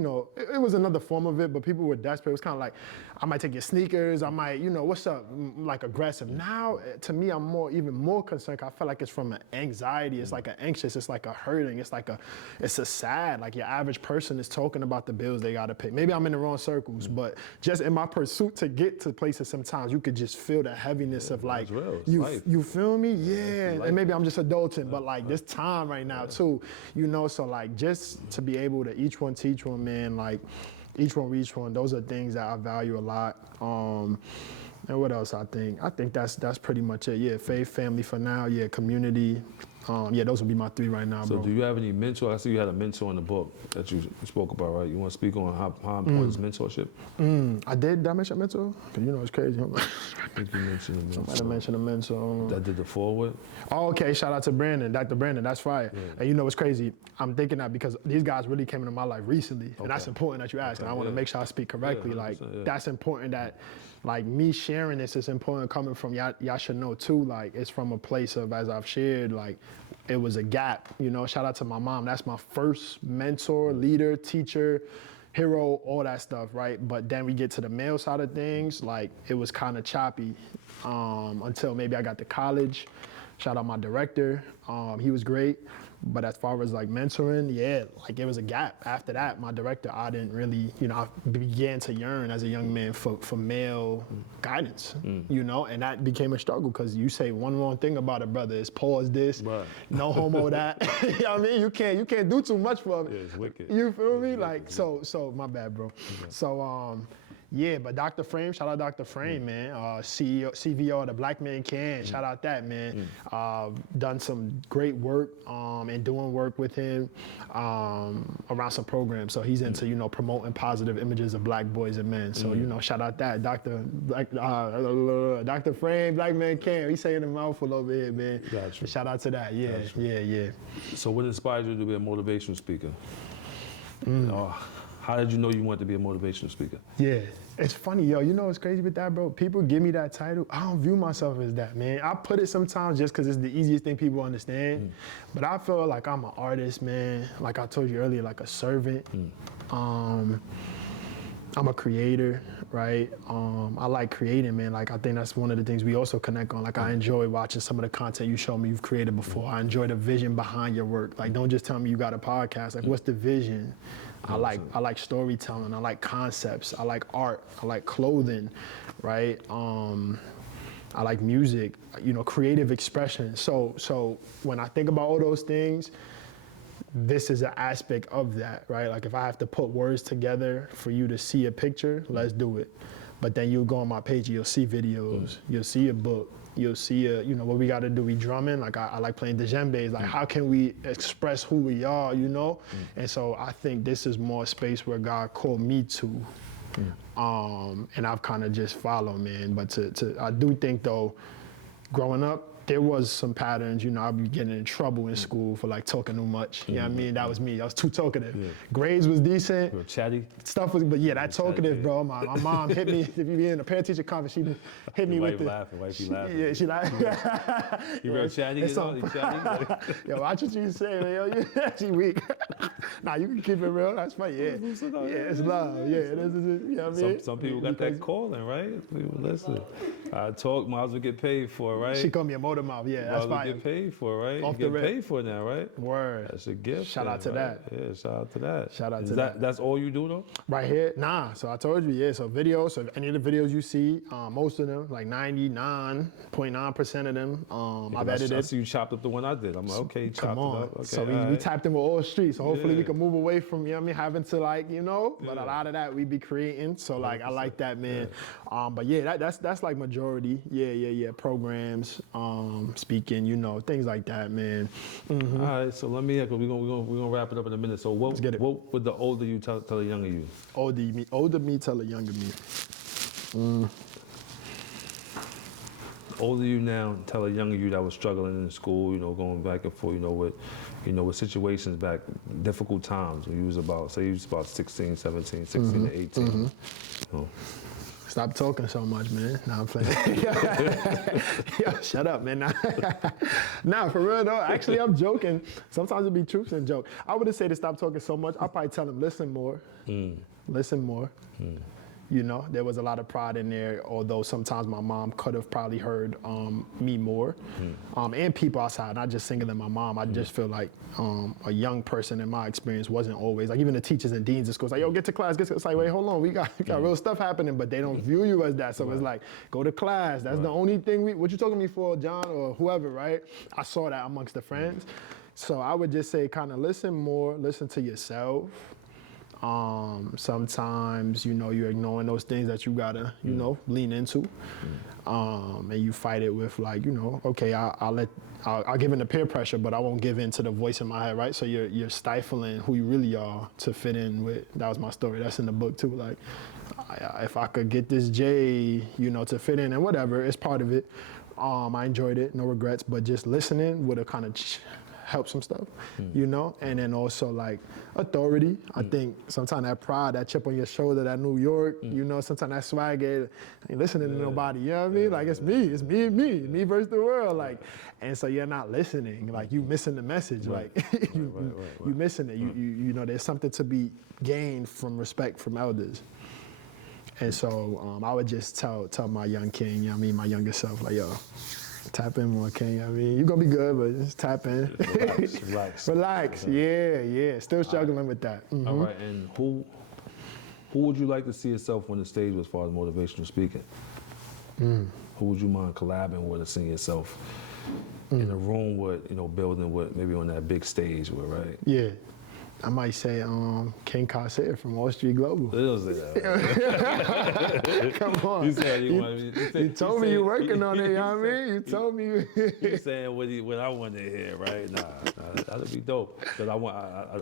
was another form of it, but people were desperate. It was kind of like, I might take your sneakers, I might, what's up? Like aggressive. Now, to me, I'm even more concerned. I feel like it's from an anxiety. It's like an anxious. It's like a hurting. It's a sad. Like your average person is talking about the bills they gotta pay. Maybe I'm in the wrong circles, but just in my pursuit to get to places, sometimes you could just feel the heaviness of like, you feel me? Yeah. And maybe I'm just adulting, but like this time right now too, so like just to be able to each one teach one, man, like each one reach one. Those are things that I value a lot. And what else I think? I think that's pretty much it. Yeah, faith, family for now. Yeah, community. Those would be my three right now, so bro. Do you have any mentor? I see you had a mentor in the book that you spoke about, right? You want to speak on how important is mentorship? I did. Did I mention a mentor? Because it's crazy. I think you mentioned a mentor. I might have mentioned a mentor. That did the forward? Oh, okay. Shout out to Brandon, Dr. Brandon. That's fire. Yeah. And what's crazy? I'm thinking that because these guys really came into my life recently, and that's important that you ask. And I want to make sure I speak correctly. That's important that, like, me sharing this is important coming from y'all should know too. Like, it's from a place of, as I've shared, like, it was a gap. Shout out to my mom. That's my first mentor, leader, teacher. hero, all that stuff, right? But then we get to the male side of things, like it was kind of choppy until maybe I got to college. Shout out my director, he was great. But as far as like mentoring, yeah, like it was a gap. After that, my director, I didn't really, I began to yearn as a young man for male guidance, and that became a struggle because you say one wrong thing about a brother is pause this, Right. no homo that. You know what I mean? You can't do too much for him. Yeah, it's wicked. You feel me? It's Like, wicked. so my bad, bro. So, yeah, but Dr. Frame, shout out Dr. Frame, man. CVO of the Black Man Can, shout out that, man. Done some great work and doing work with him around some programs. So he's into, promoting positive images of black boys and men. So, shout out that. Dr. Frame, Black Man Can. He's saying a mouthful over here, man. Gotcha. Shout out to that, yeah, Gotcha. yeah. So what inspired you to be a motivational speaker? How did you know you wanted to be a motivational speaker? Yeah, it's funny, yo. You know what's crazy with that, bro? People give me that title. I don't view myself as that, man. I put it sometimes just because it's the easiest thing people understand. But I feel like I'm an artist, man. Like I told you earlier, like a servant. I'm a creator, right? I like creating, man. Like I think that's one of the things we also connect on. Like I enjoy watching some of the content you show me you've created before. I enjoy the vision behind your work. Like don't just tell me you got a podcast. Like what's the vision? I like storytelling. I like concepts. I like art. I like clothing, right? I like music. Creative expression. So when I think about all those things, this is an aspect of that, right? Like if I have to put words together for you to see a picture, let's do it. But then you'll go on my page, you'll see videos, you'll see a book, you'll see what we got to do. We drumming, like I like playing the djembes. Like how can we express who we are, And so I think this is more space where God called me to. And I've kind of just followed, man. But I do think though, growing up, there was some patterns, I'd be getting in trouble in school for like talking too much. You know what I mean? That was me. I was too talkative. Yeah. Grades was decent. You were chatty? Stuff was, but yeah, that talkative, chatty, bro. My mom hit me. If you be in a parent-teacher conference, she hit me with the. Wife be laughing. Yeah, she like. You real chatty? You chatty? Yo, watch what you say, man. Yo, she weak. Nah, you can keep it real. That's funny. Yeah, it's love. Yeah, it is. You know what I mean? Some people got that calling, right? People listen. I talk, might as well get paid for, right? She called me a motor mouth. Yeah, that's fine. Get paid for, right? Off you the get rip. paid for now, right? Word. That's a gift. Shout out to right? that. Yeah, shout out to that. Shout out Is to that. That's all you do though? Right here? Nah. So I told you, yeah. So videos. So any of the videos you see, most of them, like 99.9% of them, I've edited. I see you chopped up the one I did. I'm like, okay, you chopped Come on. it up. Okay, so we right. tapped in with all streets. So hopefully we Yeah. can move away from, having to like, but a lot of that we be creating. So like, I like that, man. Yeah. But yeah, that's like majority. Yeah. Programs, speaking, things like that, man. Mm-hmm. All right, so let me, we're gonna wrap it up in a minute. So what would the older you tell the younger you? Older me tell the younger me. Older you now tell a younger you that was struggling in school, going back and forth, with situations back, difficult times when you was about 16, 17, 16 to 18. Stop talking so much, man. Nah, I'm playing. Yo, shut up, man. Nah, for real though. Actually, I'm joking. Sometimes it be truth and joke. I wouldn't say to stop talking so much. I'll probably tell him, listen more. Listen more. There was a lot of pride in there, although sometimes my mom could have probably heard me more. And people outside, not just singling my mom. I just feel like a young person in my experience wasn't always, like even the teachers and deans of schools, like, yo, get to class, It's like, wait, hold on, we got real stuff happening, but they don't view you as that. So it's like, go to class. That's the only thing what you talking to me for, John, or whoever, right? I saw that amongst the friends. So I would just say kind of listen more, listen to yourself. Sometimes, you're ignoring those things that you gotta, lean into. And you fight it with like, okay, I'll give in to peer pressure, but I won't give in to the voice in my head, right? So you're stifling who you really are to fit in with. That was my story. That's in the book too. Like, if I could get this J, to fit in and whatever, it's part of it. I enjoyed it, no regrets, but just listening would have kind of help some stuff, you know, and then also like authority. I think sometimes that pride, that chip on your shoulder, that New York, you know, sometimes that swagger, ain't listening to nobody, you know what I mean? Like it's me and me versus the world, like, and so you're not listening, like you missing the message, like you missing it. You know, there's something to be gained from respect from elders. And so I would just tell my young king, you know what I mean, my younger self, like, yo, tap in more, king, you know what I mean? You're gonna be good, but just tap in. Relax. Yeah. Still struggling with that. All right, and who would you like to see yourself on the stage as far as motivational speaking? Who would you mind collabing with or seeing yourself in a room with, you know, building with, maybe on that big stage with, right? Yeah. I might say King Corsair from Wall Street Global. It'll say that. Come on. You said you wanted me. You told me you're working on it, you know what I mean? You told me. You saying what I wanted to hear, right? Nah, that'd be dope. Because I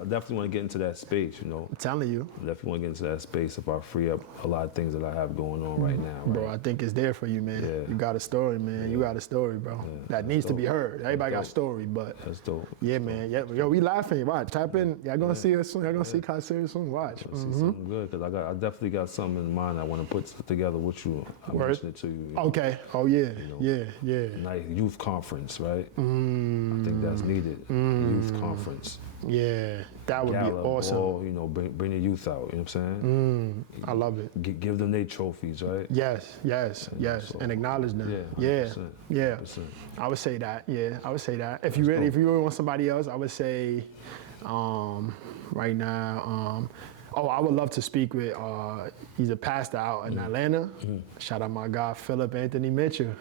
definitely want to get into that space, you know. I'm telling you. I definitely want to get into that space if I free up a lot of things that I have going on right now. Right? Bro, I think it's there for you, man. Yeah. You got a story, man. You got a story, bro. Yeah. That needs to be heard. Everybody got a story, but. That's dope. Yeah, man. Yeah, yo, we laughing. Watch. Tap in. Y'all gonna see us soon. Y'all gonna see Corsair soon. Watch. See something good, because I definitely got something in mind I want to put together with you. I mentioned it to you. You know, Okay. Oh, yeah. You know, Yeah. nice youth conference, right? I think that's needed. Youth conference. Yeah. That would be Gala, awesome. ball, you know, bring the youth out. You know what I'm saying? I love it. Give them their trophies, right? Yes. So- And acknowledge them. Yeah, Yeah. 100%. I would say that. Yeah, I would say that. If you really want somebody else, I would say, right now, I would love to speak with, he's a pastor out in Atlanta. Shout out my guy, Philip Anthony Mitchell.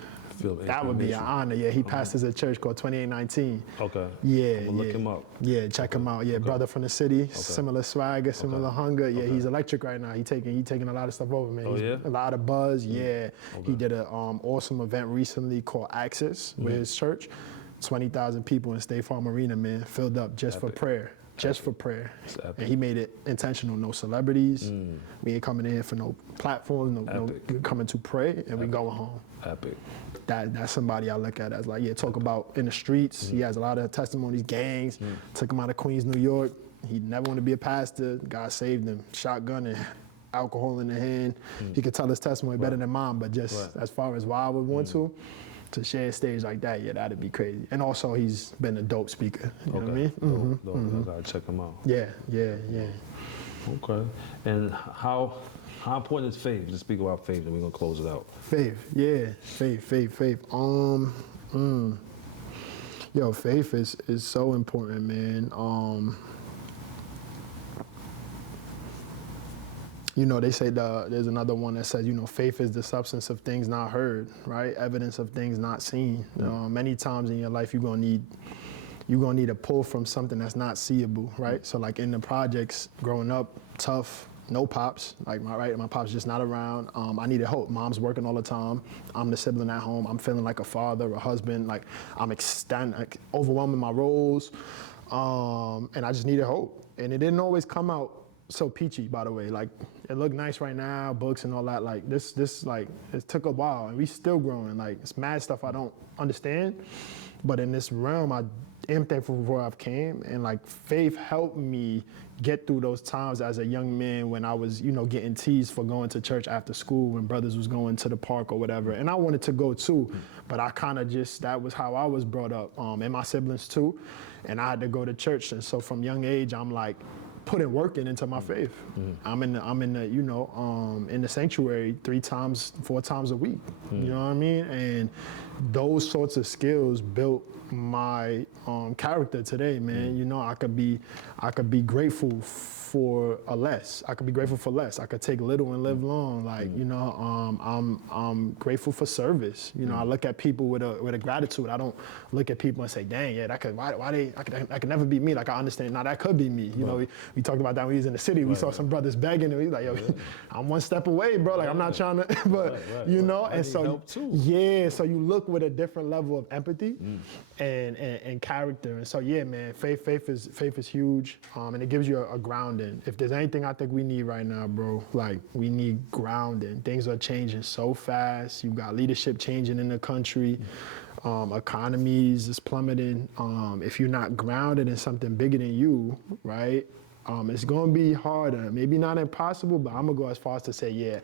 That would be an honor. Yeah, he pastors a church called 2819. Okay. Yeah, I'ma look him up. Yeah, check him out. Yeah, brother from the city, similar swagger, similar hunger. Yeah, he's electric right now. He taking a lot of stuff over, man. Oh, yeah? A lot of buzz. Yeah, he did an awesome event recently called Access with his church. 20,000 people in State Farm Arena, man, filled up just for prayer. Just for prayer. And he made it intentional, no celebrities. We ain't coming in here for no platforms, no we coming to pray, and we going home. Epic. That's somebody I look at as like, talk about in the streets. He has a lot of testimonies, gangs, took him out of Queens, New York. He never wanted to be a pastor. God saved him. Shotgun and alcohol in the hand. He could tell his testimony better than mine, but just as far as why I would want to share a stage like that, that'd be crazy. And also, he's been a dope speaker. You know what I mean? Dope. I gotta check him out. Yeah. Okay. And how important is faith? Just speak about faith, and we're gonna close it out. Faith. Yo, faith is so important, man. You know, they say there's another one that says, you know, faith is the substance of things not heard, right? Evidence of things not seen. Many times in your life, you're gonna need a pull from something that's not seeable, right? So like in the projects, growing up, tough, no pops, like my pops just not around. I needed hope. Mom's working all the time. I'm the sibling at home. I'm feeling like a father, a husband. Like I'm overwhelming my roles, and I just needed hope. And it didn't always come out so peachy, by the way. Like it looked nice right now, books and all that. Like this like it took a while, and we still growing. Like it's mad stuff I don't understand, but in this realm, I am thankful for where I've came, and like faith helped me get through those times as a young man when I was, you know, getting teased for going to church after school when brothers was going to the park or whatever. And I wanted to go too, but I kind of that was how I was brought up, and my siblings too. And I had to go to church. And so from young age, I'm like putting work into my faith. I'm in the, you know, in the sanctuary 3 times, 4 times a week. You know what I mean? And those sorts of skills built my character today, man. You know, I could be grateful for less. I could be grateful for less. I could take little and live long. Like, you know, I'm grateful for service. You know, I look at people with a gratitude. I don't look at people and say, dang, yeah, that could never be me. Like I understand, now that could be me. You know, we talked about that when we was in the city. We saw some brothers begging, and we was like, yo, I'm one step away, bro. Like I'm not trying to, but you know, and so so you look with a different level of empathy and character. And so yeah, man, faith is huge, and it gives you a grounding. If there's anything I think we need right now, bro, like we need grounding. Things are changing so fast. You've got leadership changing in the country. Economies is plummeting. If you're not grounded in something bigger than you, right? It's gonna be harder. Maybe not impossible, but I'm gonna go as far as to say, yeah,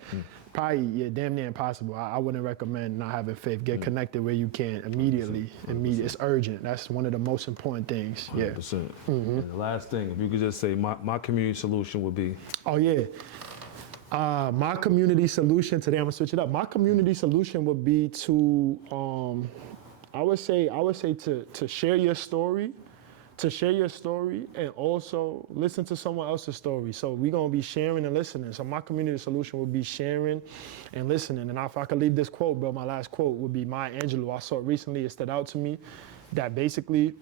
probably damn near impossible. I wouldn't recommend not having faith. Get connected where you can immediately. Immediate. It's urgent. That's one of the most important things. Yeah. 100%. And the last thing, if you could just say, my community solution would be. Oh yeah. My community solution today, I'm gonna switch it up. My community solution would be to, I would say to share your story, and also listen to someone else's story. So we're gonna be sharing and listening. So my community solution would be sharing and listening. And if I could leave this quote, bro, my last quote would be Maya Angelou. I saw it recently, it stood out to me, that basically,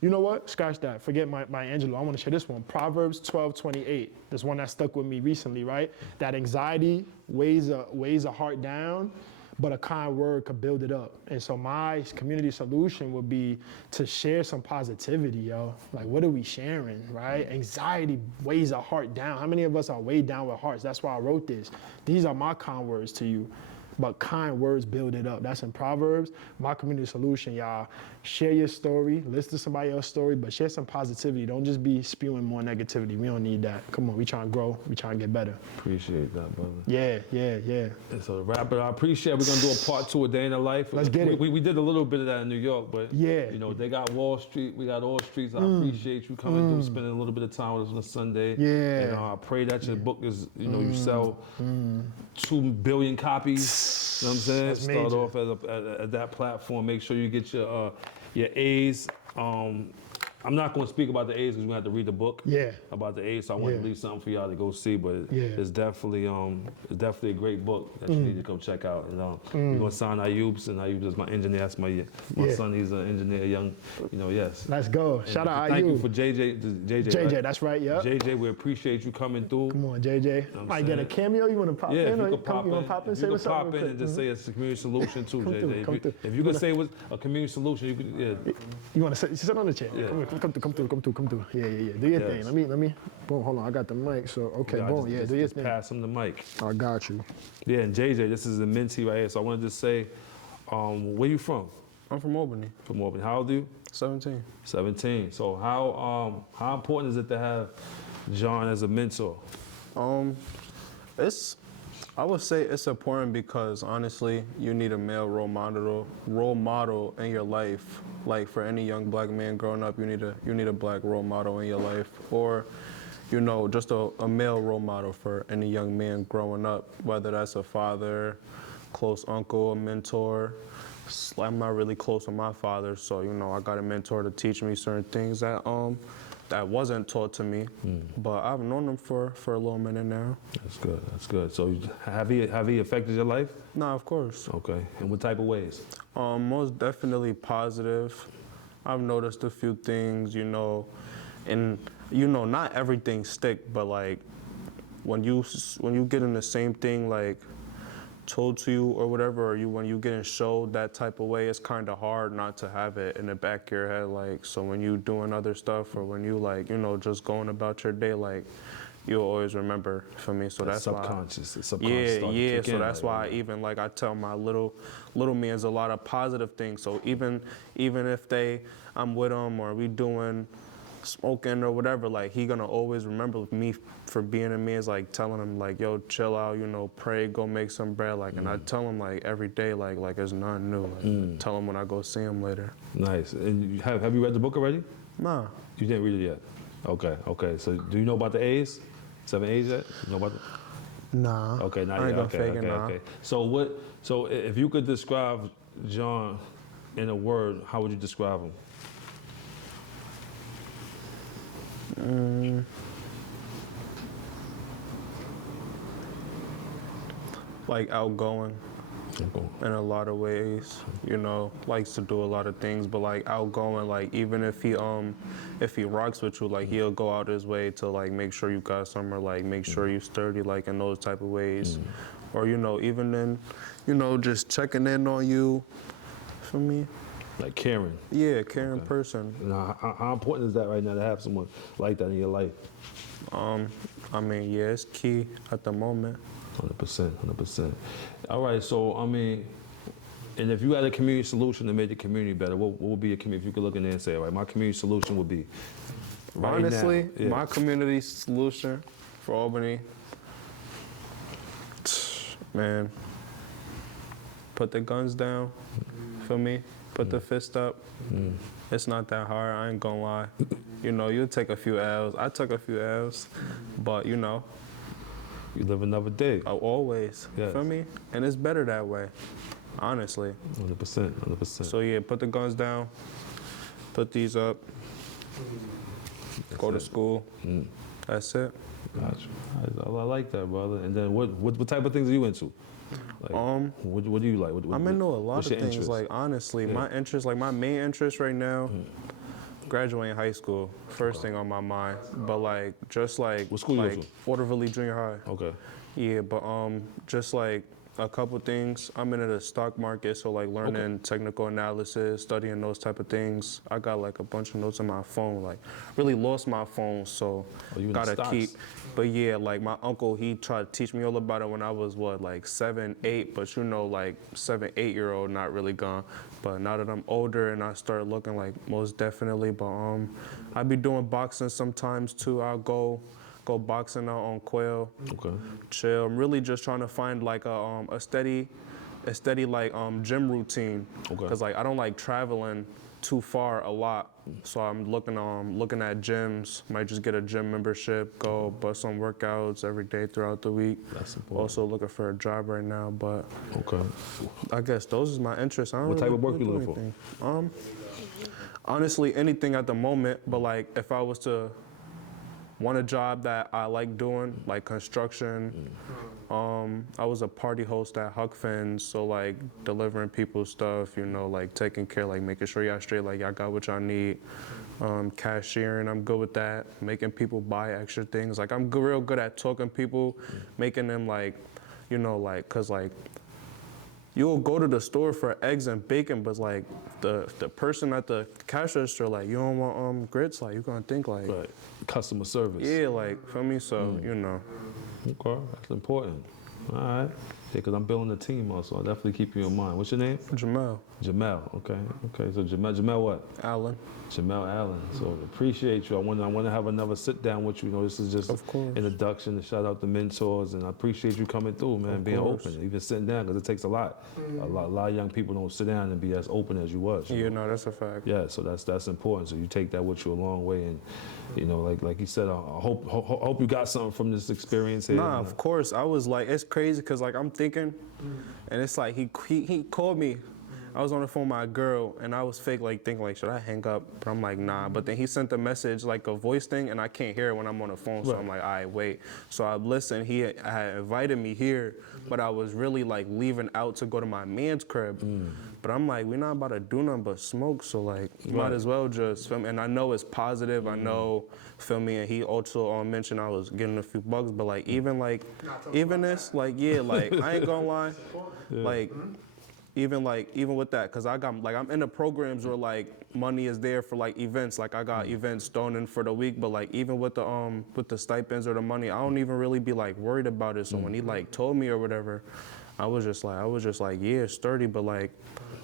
you know what? Scratch that. Forget my Angelou. I want to share this one. Proverbs 12:28. This one that stuck with me recently, right? That anxiety weighs a heart down, but a kind word could build it up. And so my community solution would be to share some positivity, yo. Like, what are we sharing, right? Anxiety weighs a heart down. How many of us are weighed down with hearts? That's why I wrote this. These are my kind words to you. But kind words build it up. That's in Proverbs. My community solution, y'all. Share your story. Listen to somebody else's story, but share some positivity. Don't just be spewing more negativity. We don't need that. Come on, we trying to grow. We trying to get better. Appreciate that, brother. Yeah. And so to wrap it, I appreciate we're gonna do a part 2 of Day in the Life. Let's get it. We did a little bit of that in New York, but Yeah. you know, they got Wall Street, we got all streets. I appreciate you coming through, spending a little bit of time with us on a Sunday. Yeah. And I pray that your book is, you know, you sell 2 billion copies. You know what I'm saying? That's Start major. off at that platform. Make sure you get your A's. I'm not going to speak about the A's because we're going to have to read the book about the A's. So I want to leave something for y'all to go see. But it's definitely a great book that you need to come check out. And we're going to sign Ayub's, and Ayub is my engineer. That's my son. He's an engineer, young, you know, yes. Let's go. And Shout out thank you Ayub. for JJ. JJ, right? that's right, yeah. JJ, we appreciate you coming through. Come on, JJ. I'm Might get a saying? cameo. You want to pop Yeah, in? if Or you could pop you in. want to pop in? If Say you what's could up pop real in and quick. just say it's a community solution too, Come JJ. through. If you could say what's a community solution, you could, You want to sit on the chair? Yeah. Come through. Yeah. Do your thing. Yes. Let me. Boom. Hold on. I got the mic. So okay. Boom. just, Do your just thing. pass him the mic. I got you. Yeah, and JJ, this is a mentee right here. So I wanted to say, where you from? I'm from Albany, From Albany. How old are you? 17. 17. So how important is it to have John as a mentor? I would say it's important because honestly, you need a male role model in your life. Like for any young black man growing up, you need a black role model in your life, or you know, just a male role model for any young man growing up, whether that's a father, close uncle, a mentor. I'm not really close with my father, so you know, I got a mentor to teach me certain things that wasn't taught to me, but I've known him for a little minute now. That's good. So have he affected your life? No, of course. Okay. In what type of ways? Most definitely positive. I've noticed a few things, you know, and you know, not everything stick, but like when you get in the same thing like told to you or whatever, or when you getting showed that type of way, it's kind of hard not to have it in the back of your head. Like, so when you doing other stuff or when you like, you know, just going about your day, like you'll always remember, for me. So that's subconscious. why. It's subconscious. Yeah. So that's why even like I tell my little mans a lot of positive things. So even if I'm with them or we doing smoking or whatever, like he gonna always remember me for being a man, is like telling him like, yo, chill out, you know, pray, go make some bread, like, and I tell him like every day, like it's nothing new. Like, tell him when I go see him later. Nice. And have you read the book already? Nah. You didn't read it yet. Okay. So do you know about the A's? 7 A's yet? You know about the? Nah. Okay, not I ain't yet. gonna fake it, nah. Okay. So if you could describe John in a word, how would you describe him? Like outgoing in a lot of ways, you know, likes to do a lot of things, but like outgoing, like even if he rocks with you, like he'll go out his way to like make sure you got some, or like make sure you sturdy, like in those type of ways. Or, you know, even then, you know, just checking in on you, for me. Like caring. Yeah, caring person. Now, how important is that right now to have someone like that in your life? I mean, yeah, it's key at the moment. 100%. All right, so I mean, And if you had a community solution to make the community better, what would be a community? If you could look in there and say, all right, my community solution would be. Right Honestly, now, yeah. my community solution for Albany, man, put the guns down, feel me? Put the fist up. It's not that hard, I ain't gonna lie. You know, you'll take a few L's. I took a few L's, but you know, You live another day. I always, Yes. feel me? And it's better that way, honestly. 100%, 100%. So yeah, put the guns down, put these up, go to school. That's it. Gotcha. I like that, brother. And then what type of things are you into? Like, what do you like? I'm into a lot what's of your things. interest? Like honestly, Yeah. my interest, like my main interest right now, graduating high school, first thing on my mind. But like just like What school you go like to? Waterville Junior High. Okay. Yeah, but just like a couple things. I'm into the stock market, so like learning technical analysis, studying those type of things. I got like a bunch of notes on my phone. Like really lost my phone, so Oh, you in gotta stocks? keep. But yeah, like my uncle, he tried to teach me all about it when I was what, like 7, 8. But you know, like 7, 8-year-old, not really gone. But now that I'm older and I start looking, like most definitely. But I be doing boxing sometimes too. I'll go boxing out on Quail. Okay. Chill. I'm really just trying to find like a steady like gym routine. Okay. Cause like I don't like traveling too far a lot. So I'm looking at gyms. Might just get a gym membership. Go bust some workouts every day throughout the week. That's important. Also looking for a job right now, but Okay. I guess those is my interests. I don't What type really of work you do looking for? anything. Honestly, anything at the moment. But like if I was to want a job that I like doing, like construction. I was a party host at Huck Finn's, so like delivering people stuff, you know, like taking care, like making sure y'all straight, like y'all got what y'all need. Cashiering, I'm good with that. Making people buy extra things. Like I'm real good at talking people, making them like, you know, like, cause like you'll go to the store for eggs and bacon, but like the person at the cash register, like you don't want grits, like you're gonna think like, Right. Customer service. yeah, like feel me. So you know, Okay. That's important. All right. Yeah, because I'm building a team also. I'll definitely keep you in mind. What's your name? Jamel Jamel. Okay. Okay. So Jamel what? Allen. Jamel Allen. So appreciate you. I want to have another sit down with you. You know, this is just Of course. introduction to shout out the mentors, and I appreciate you coming through, man, being course. open, even sitting down, because it takes a lot. A lot of young people don't sit down and be as open as you was. you Yeah, know? no, that's a fact. Yeah, so that's important. So you take that with you a long way, and you know, like you said, I hope you got something from this experience here. Nah, of course. I was like, it's crazy because like I'm thinking, and it's like he called me. I was on the phone with my girl, and I was fake like thinking like, should I hang up? But I'm like, nah. But then he sent a message like a voice thing, and I can't hear it when I'm on the phone. So Right. I'm like, all right, wait. So I listened. He had invited me here, but I was really like leaving out to go to my man's crib. But I'm like, we're not about to do nothing but smoke. So like, you might Right. as well just film. And I know it's positive. I know, feel me. And he also mentioned I was getting a few bugs. But like, even this, like, yeah, like I ain't gonna lie, like. Even with that, cause I got like I'm in the programs where like money is there for like events. Like I got events thrown in for the week, but like even with the stipends or the money, I don't even really be like worried about it. So when he like told me or whatever, I was just like yeah, it's sturdy, but like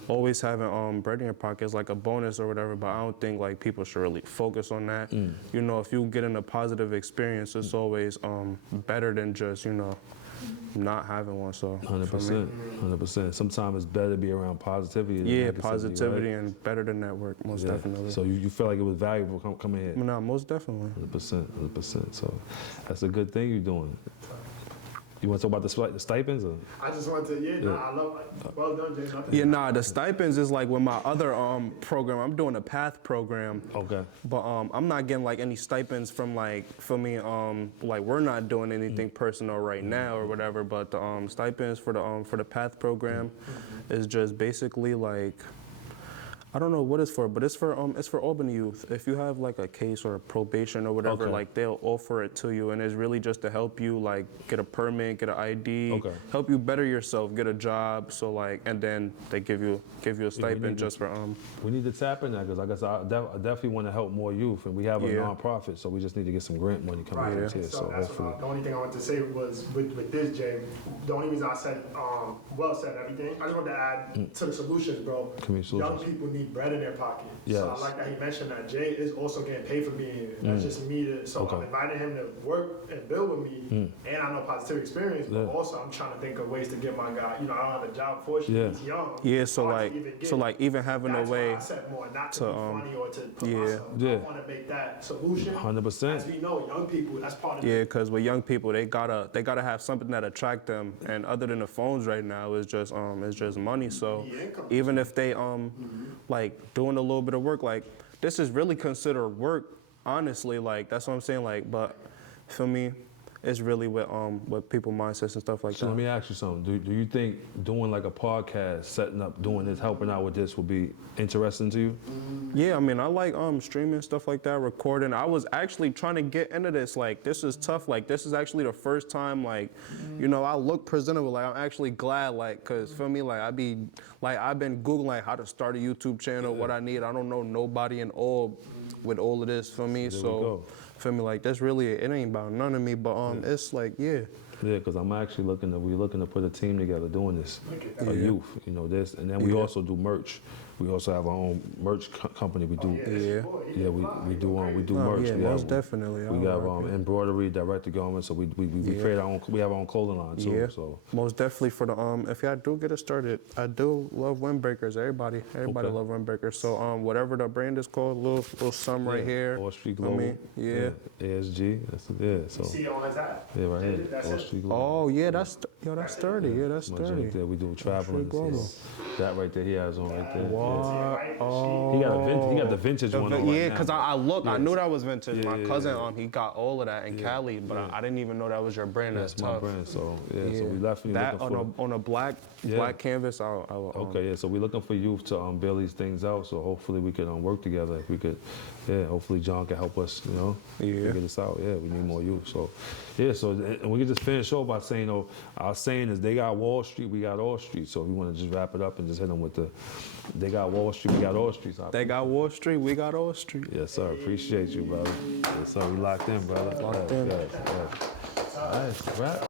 always having bread in your pocket is like a bonus or whatever. But I don't think like people should really focus on that. You know, if you get in a positive experience, it's always better than just not having one. So 100%, 100%. Sometimes it's better to be around positivity. Than yeah, negativity, positivity right? and better than network, most Yeah. definitely. So you feel like it was valuable coming here. No, most definitely. 100%, 100%. So that's a good thing you're doing. You want to talk about the stipends? Or? I just want to, I love, well done, Jay. Yeah, nah, the stipends is like with my other program. I'm doing a PATH program. Okay. But I'm not getting like any stipends from like, for me, like we're not doing anything personal right now or whatever, but the stipends for the PATH program is just basically like, I don't know what it's for, but it's for Albany youth. If you have like a case or a probation or whatever, Okay. like they'll offer it to you, and it's really just to help you like get a permit, get an ID, Okay. help you better yourself, get a job. So like, and then they give you a stipend need just to- for We need to tap in that because, like I said, I definitely want to help more youth, and we have a Yeah. nonprofit, so we just need to get some grant money coming Right. in And here. so So that's hopefully, what the only thing I wanted to say was with this, Jay. The only reason I said, well said everything. I just wanted to add to the solutions, bro. Community Young solutions. people need bread in their pocket. So Yes. I like that he mentioned that Jay is also getting paid for being here. That's just me. So Okay. I'm inviting him to work and build with me, and I know positive experience, but Yeah. also I'm trying to think of ways to get my guy. You know, I don't have a job, fortunately. Yeah. He's young. Yeah, so Hard to like, even get so it. like even having a That's why way I said more, not to to, be funny or to put yeah. myself. Yeah. I want to make that solution. 100%. As we know, young people, that's part of Yeah, because with young people, they gotta have something that attract them, and other than the phones right now, is just money. So The income. even if they like doing a little bit of work, like this is really considered work, honestly. Like that's what I'm saying. Like, but feel me, it's really with people mindsets and stuff like So that. let me ask you something. Do you think doing like a podcast, setting up, doing this, helping out with this would be interesting to you? Yeah, I mean, I like streaming stuff like that, recording. I was actually trying to get into this. Like, this is tough. Like, this is actually the first time, like, you know, I look presentable. Like, I'm actually glad, like, cause feel me, like, I've been Googling like how to start a YouTube channel, what I need. I don't know nobody in all with all of this, feel me. There we So, go. feel me, like, that's really it. Ain't about none of me, but it's like, yeah. Yeah, because I'm actually we're looking to put a team together doing this, a that. youth, you know, this, and then we also do merch. We also have our own merch company. We do, Yeah. we do merch. yeah, We most have- definitely. We I'll got rock it. embroidery, direct to garment. So we create our own. We have our own clothing line too. Yeah, So most definitely for the if y'all do get it started, I do love windbreakers. Everybody Okay. love windbreakers. So whatever the brand is called, little some right here. All Street I Global. mean, yeah. ASG. That's it. Yeah. So See it on his app. yeah, right here. That's All it. Street Global. Oh yeah, that's sturdy. Yeah, that's My joint sturdy. there. We do traveling. Global. That right there. He has on right there. What? Yeah. He got the vintage one on right Yeah, now. because I looked, I Yes. knew that was vintage. Yeah, My yeah, cousin, yeah. he got all of that in Cali, but I didn't even know that was your brand. That's That's my tough. brand. So yeah. So we definitely that looking for. on a black canvas. Okay, yeah. So we're looking for youth to build these things out. So hopefully we can work together. If we could, yeah. Hopefully John can help us. You know, Yeah. figure this out. Yeah, we need more youth. So, yeah. So and we can just finish off by saying, our saying is they got Wall Street, we got all Street. So if we want to just wrap it up and just hit them with they got Wall Street, we got all Streets. They got Wall Street, we got All Street. Yes, sir. Appreciate you, brother. Yes, sir. We locked in, brother. Locked in. Yes. All right, wrap.